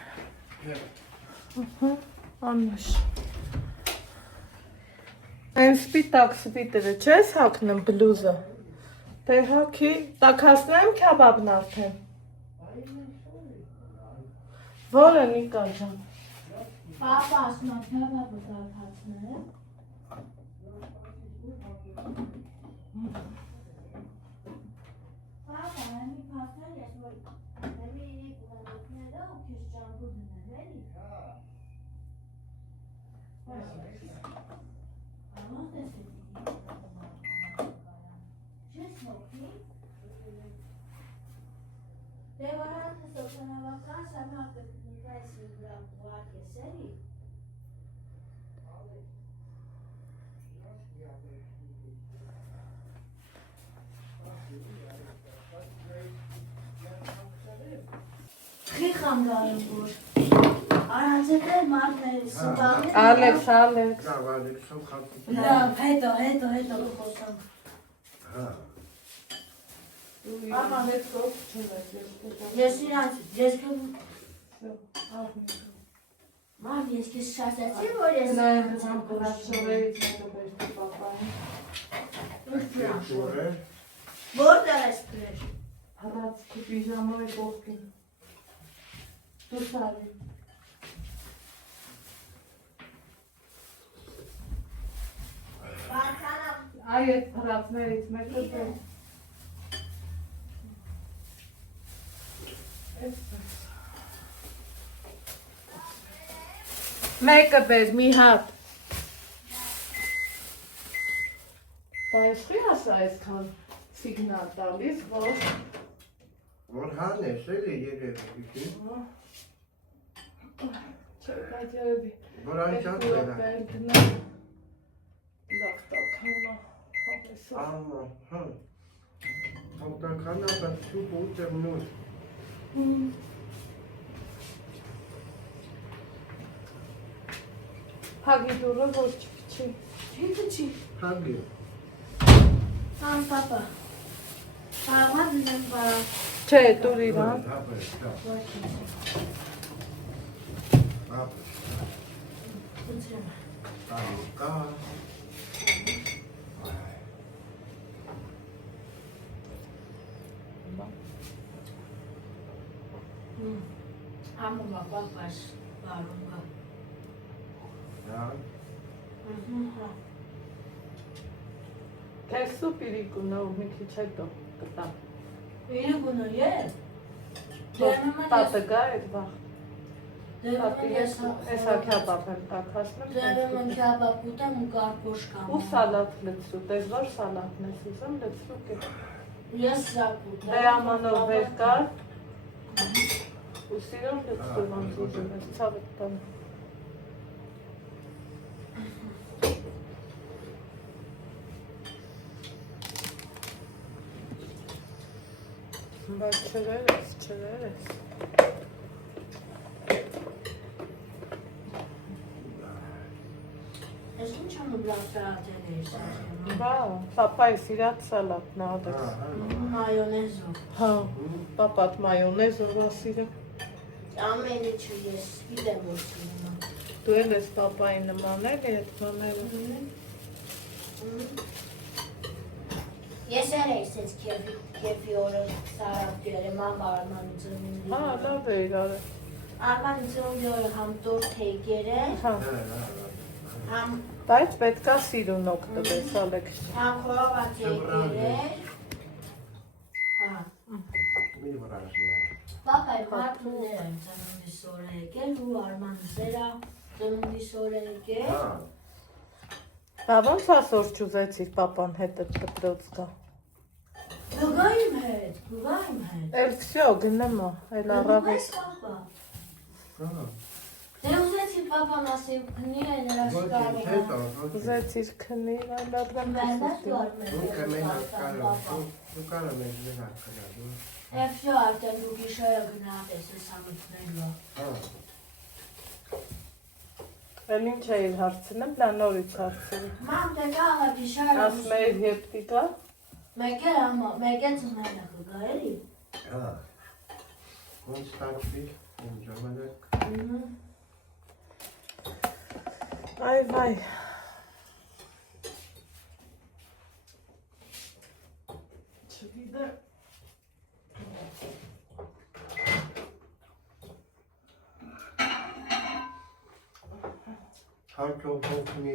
Անուշ։ Այն սպիտակ սպիտերը չես հակնում բլուզը։ Դե հակի, տակասնեմ քյաբաբն արդեն։ Որը Նիկա ջան։ Պապա ասում եմ քյաբաբը դարձնեմ։ Պապա, մի փաստեր ես որ դեմի իրեք ուղանոքները ու քեզ ճամբու դնել էլի։ Ահա տեսեք։ Չես հոգի։ Դե վարանքը սոցիալական սամակը նկայս վրա ուղակ ես էլի։ Խիխ ամ գարում որ Առանց հետը մարդները սպաղնի Ալեքս Կավալիքսով խատի Լավ, հետո խոսամ Հա Ամա հետ կոք չունես Ես իրանց, ես կմ Մամ, ես քեզ շասացի, որ ես Համ կրացորեից մեկը բերդի պապային։ Շորը։ Որտեղ ես գրել։ Հրացքի պիժամայի կողքին։ Դուրս արի։ Բարձանամ։ Այ այդ հրացներից մեկը բեր։ Մեկը բեր, մի հատ։ Բայց չի ասա այսքան սիգնալ տալիս, որ Որ հանես էլի երևի։ չէ, բայց երևի։ Որ անջատ վերա։ Լավ տականա, հավեսը։ Ահա, հա։ Հոկտականա բայց շուտ ուտեմ նույն։ Հագի դուրը ոչ չի։ Չի։ Հագի։ Համ պապա։ Պապա դեմ բարա։ Չէ, դուր իրան։ Հապը, հա։ Հապը, Ոնցրեմ։ կա։ Համը պապաս բարունգա։ Հա։ Տեսու պիրիկունը ու մի քիչ հետո կտամ։ Իրուգունը ես։ Տատը գա այդ վաղ։ Դերմն ես Ես հակյապապ եմ տակասնում։ Դերմն քյաբաբ ուտեմ ու կարպոշ կամ։ Ու սալատ լցրու, տես որ սալատն ես ուզում լցրու կետ։ Ես սակ ուտեմ։ Դե ամանով վեր կար։ Ու սիրով լցրու ոնց ուզում ես, ցավդ տան։ Բայց չվերես։ Ես ինչ եմ լավ սալատել ես ասեմ։ Բա, պապայի սիրած սալատն ադես։ Մայոնեզով։ Հա, պապատ մայոնեզով ասիրը։ Ամեն ինչը ես գիտեմ որ սիրում եմ։ Դու էլ ես պապայի նման էլի այդ բաները։ Ես էլ ես քեֆի օրը սարապտել եմ Արմանի ծնունդի։ Հա, լավ է իրար։ Արմանի ծնունդի օրը համ տորտ եկերել, Հա, համ բայց պետքա սիրուն օգտվես, Ալեքս։ խողոված եկերել։ Հա։ Մի վրաշնա։ Պապայի մարդուներ են ծնունդի օրը եկել ու Արմանը զերա ծնունդի օրը եկել։ Հա։ Բա ոնց ասոր չուզեցիր պապան հետ այդ դպրոց գա։ Գա իմ հետ։ Էլ վсё, գնեմա, էլ առավես։ Պապա։ Հա։ Դե ուզեցի պապան ասի քնի է նրա Ոչ շկարը։ հետո, Ուզեցիր քնի, այլադրամ Վերնած քսուստի։ դու արմեն։ դու կարող ես դրանք կրել։ Էվշո արդեն դու գիշերը գնահատես ես ամիքներլո։ Հա։ Էլ ինչ էիր հարցնում, լա նորից հարցրի։ Մամ դե գաղա գիշերը։ Ասում էիր եպտի կա։ Մեկը ծնելը կգա էլի։ Հա։ Ոնց ստացվի, իմ ժամանակ։ Այ վայ։ Չգիտեմ։ Հարկով հոգնի։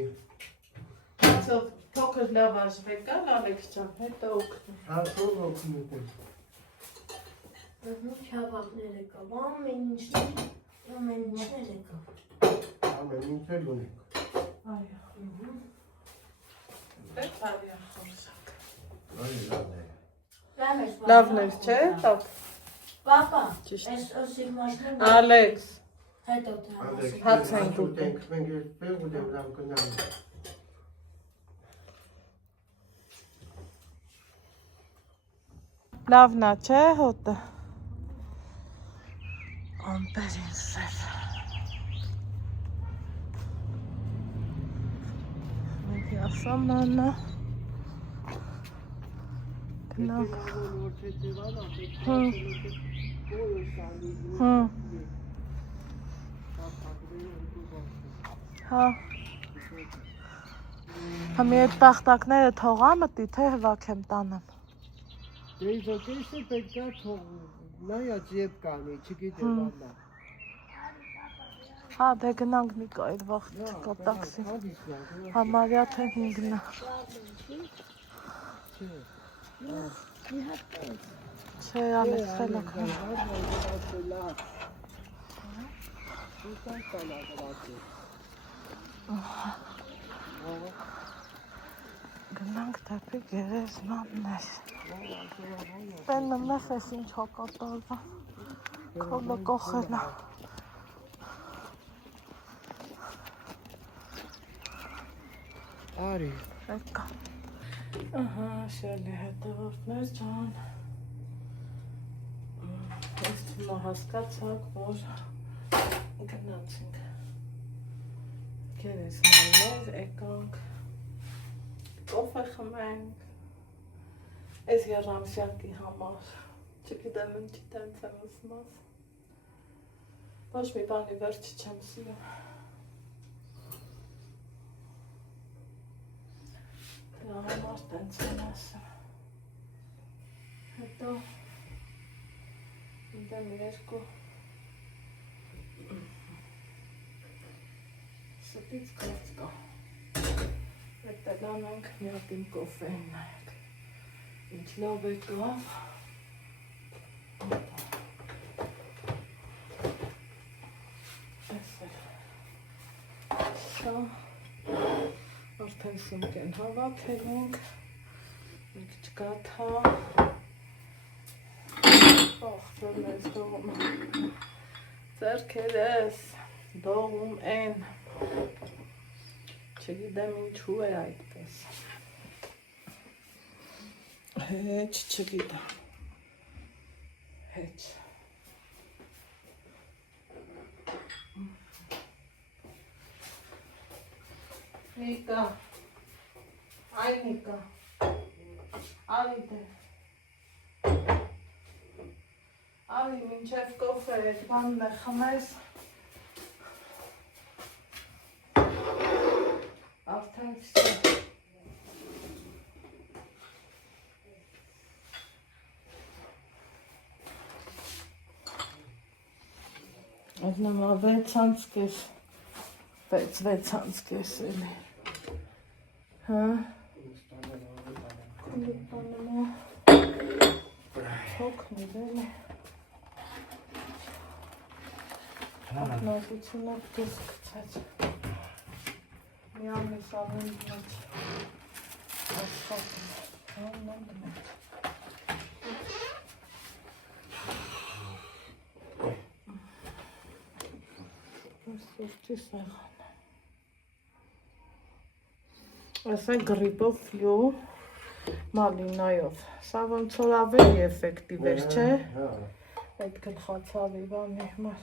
Հացով փոքր լավ աշվեք կան, Ալեքս ջան, հետո օգնի։ Հարկով հոգնի։ Չավակներ եկավ, ամեն ինչներ եկավ։ Ամեն ինչ էլ ունենք։ Այո։ Դե բարիա խորսակ։ Այ լավ է։ Լավն էր, չէ՞, տապ։ Պապա, Ճիշտ։ այս օսիգմաշներ Ալեքս, հետո թե Հաց ենք ուտում։ Մենք մենք էլ ուտեմ լավ կնամ։ լավնա, չէ՞ հոտը։ Ամպեր են սև։ Մենք ասամանա։ Գնանք։ Հմ։ Հա։ Համի այդ բախտակները թողա մտի, թե հվաքեմ տանեմ։ Դե իզոկեսը պետք է նայած ետ կանի, չգիտեմ ալլա։ Հա, դե գնանք Նիկո, այդ վաղ չկա տաքսի։ Համարյա թե 5-ն է։ Չէ, Ալեքս խելոք է։ Գնանք դեպի գերեզմաններ։ Պենը մեզ ես ինչ հակատալվա։ Քոլը կողել է։ Արի։ Եկա։ Ահա, շելի հետևորդներ ջան։ Ես թիմը հասկացակ, որ գնացինք գերեզմաններ, եկանք, կոֆե խմենք, ես երամսյակի համար, չգիտեմ ինչի տենց եմ ուսմաս, ոչ մի բանի վերջ չեմ սիրում, դրա համար տենց եմ ասում, հետո Ինդեմ երկու ստից կարծ կա Պետ տեգանանք մի հատիմ կոֆեն նայեք Ինչ լավ է կավ Ես է Շա Արդեն սումկեն հավաքել ենք Մի քիչ գաթա Ախր մեզ դողում Ձերքերես դողում են Չգիտեմ ինչու է այդպես Հեչ չգիտեմ Հեչ Նիկա Այ Նիկա Արի դե Արի մինչև կոֆե այդ բանն է խմես Արդեն վսե Այդ նմա 6:30 6:30 էլի Հա Կուլիպաննա Հոգնի դելը Ակնազությունը դես կծած Մի ամիս ամեն դմաց Աշխատում Ամեն դմաց Սուրճի սեղան Այս է գրիպով ֆլյու մալինայով Սա ոնց որ ավելի էֆեկտիվ էր, չէ? Այդ գլխացավի բանի համար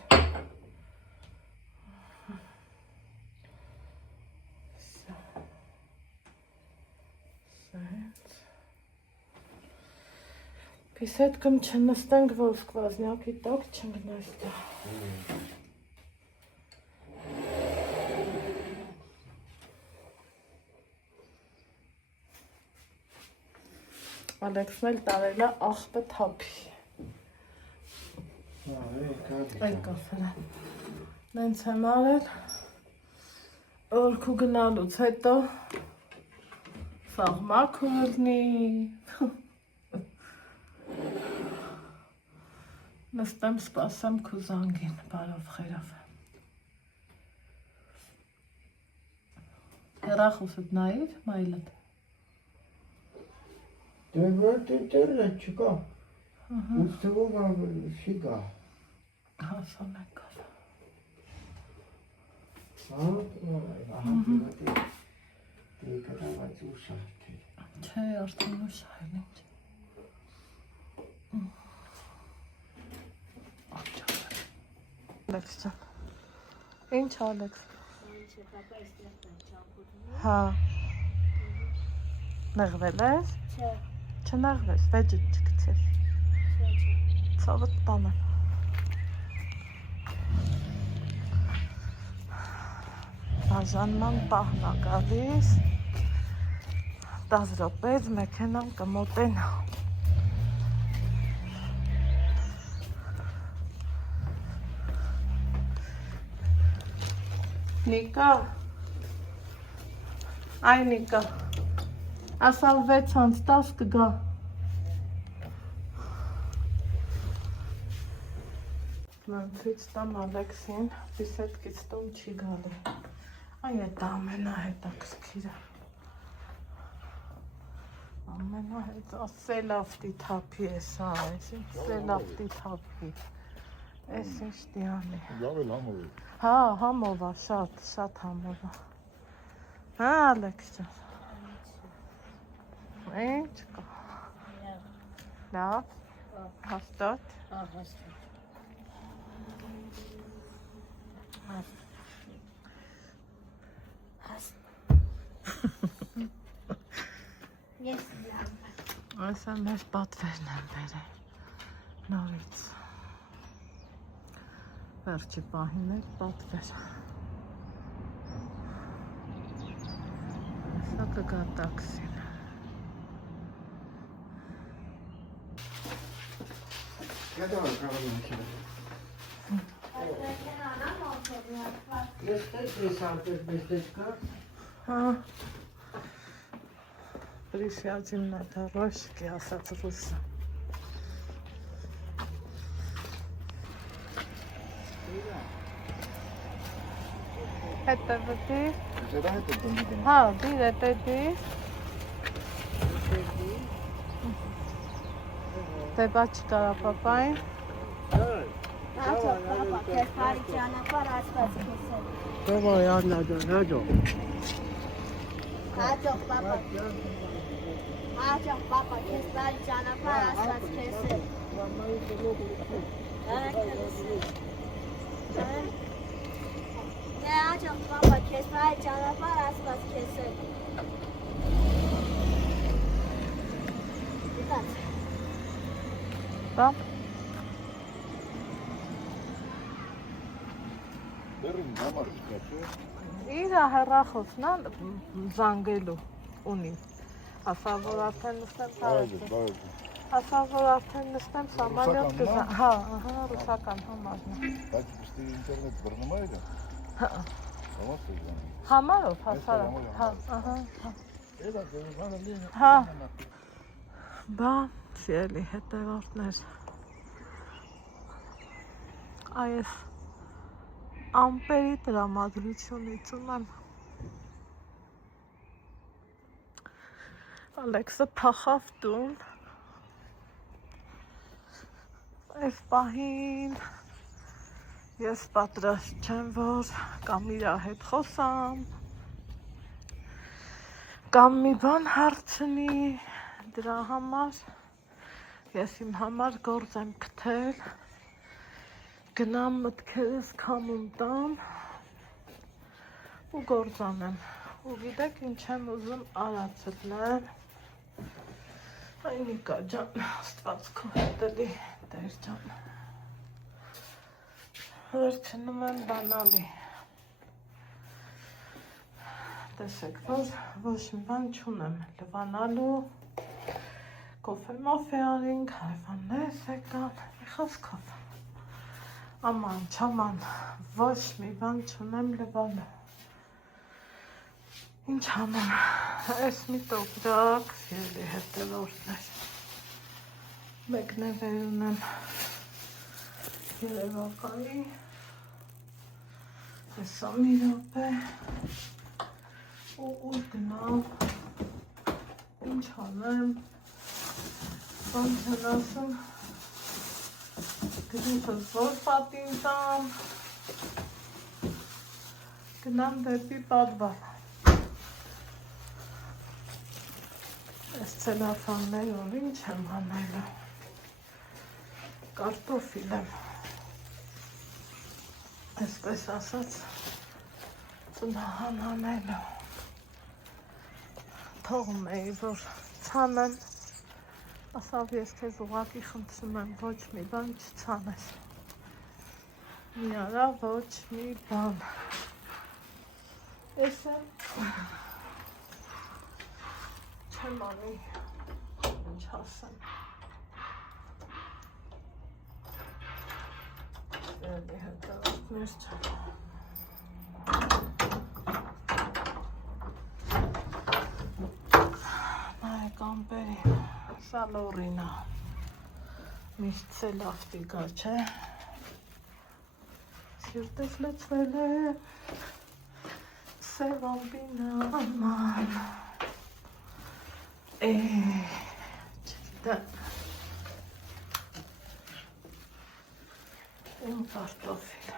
Պիս հետ կմ չնստենք, որ սկվազնյակի տակ չնգնայստա Ալեքսն էլ տարել է աղբը թափի Այդ կոֆելը Նենց եմ արել Օրքու գնալուց հետո Սաղ մաքուրնի Նստեմ սպասեմ կուզանգին, բարով խերավ Հեռախոսդ նայիր, մայլըտ Դե որ ինտերնետ չկա Ուստվում չի կա Հասան եկավ Դե կտավաց ուշահ Չէ, արդեն ուշահ էլ ինչ Ալեքս ջան Ինչ Ալեքս Հա Նեղվել ես Չէ Չնեղվես, վեջը չգցես Ցավդ տանեմ բաժանման պահն է գալիս 10 րոպեից մեքենան կմոտենա Նիկա Այ Նիկա ասալ 6:10 կգա Մանցից տամ Ալեքսին բիսեդկից տում չի գալի Այն է դա ամենահետաքրքիրը Ամենահետաքրքիրը թափի է սա սելավտի թափի Էս ինչ դիանի Լավ էլ համով է Հա, համով է, շատ համով է Հա, Ալեքս ջան Ինչ կա Լավ Հաստատ Ես լավ Այսա մեր պատվերն են բերել նորից Վերջի պահին էր պատվեր Սա կգա տաքսին Հա Присядем на дорожке, ասաց ռուսը Это вот ты? А, ты это ты? Ты бачка папай? Ահա պապա, քեզ բարի ճանապարհ ասված քեզ։ Բաբա յարնա ջո Հաջող պապա։ Հաջող պապա, քեզ բարի ճանապարհ ասված քեզ։ Հաջող պապա, քեզ բարի ճանապարհ ասված քեզ։ Պապ Դերին համար չկա Իր հեռախոսն է զանգելու ունի Ասա որ արդեն նստեմ Բայ Ասա որ արդեն նստեմ սամալյոտ կզա Հա, ահա ռուսական համարն է Բայց պստի ինտերնետ բռնում է դա Հա Համա ստեգան Համարով հասարակ Հա, ահա Էդա դերանը լինի Հա Բա, սիրելի հետևորդներ Այս ամպերի տրամադրությունից ունեմ Ալեքսը փախավ տուն Այս պահին ես պատրաստ չեմ որ կամ իրա հետ խոսամ կամ մի բան հարցնի դրա համար ես իմ համար գործ եմ գտել Գնամ մտքերս քամում տամ ու գործ անեմ ու գիտեք ինչ եմ ուզում արածլեմ Այ Նիկա ջան աստված քո հետելի Տեր ջան Վերջնում եմ բանալի Տեսեք որ ոչ մի բան չունեմ լվանալու Կոֆե մոֆե արինք հայվաններ եկան մի խոսքով Aman, çaman, ոչ մի բան չունեմ լվալու Ինչ անեմ, այս մի տոպրակ, սիրելի հետևորդներ Մեկն է վերում եմ երևակայի Հեսա մի ռոպե ու ուր գնամ Ինչ անեմ Բան չեն ասում Գնիցս որ պատին տամ Գնամ դեպի պատվար Այս ցելոֆաններով ինչ եմ անելու Կարտոֆիլ եմ Այսպես ասած ծնահան անելու Թողում էի որ ցանեմ Ասավ ես քեզ ուղղակի խնդրում եմ ոչ մի բան չցանես Մի արա ոչ մի բան Էս է։ Չեմ անի, ինչ ասեմ։ Էլի հետևներ չեմ։ Նայեք ամպերի, սա լորինա։ Միշտ է լավ տիգա, չէ։ Սիրտես լեցվել է, սև ամպինը աման։ Չգիտեմ։ Իմ կարտոֆիլ։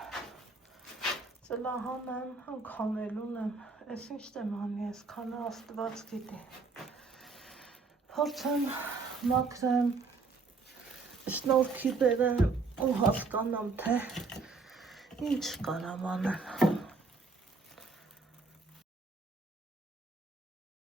Ծլահան եմ, հանքանելուն եմ, ես ինչ դեմ անի, ես քանը աստված գիտի։ Փորձեմ, մաքրեմ, շնորհքի բերեմ ու հասկանամ, թե ինչ կարամ անեմ։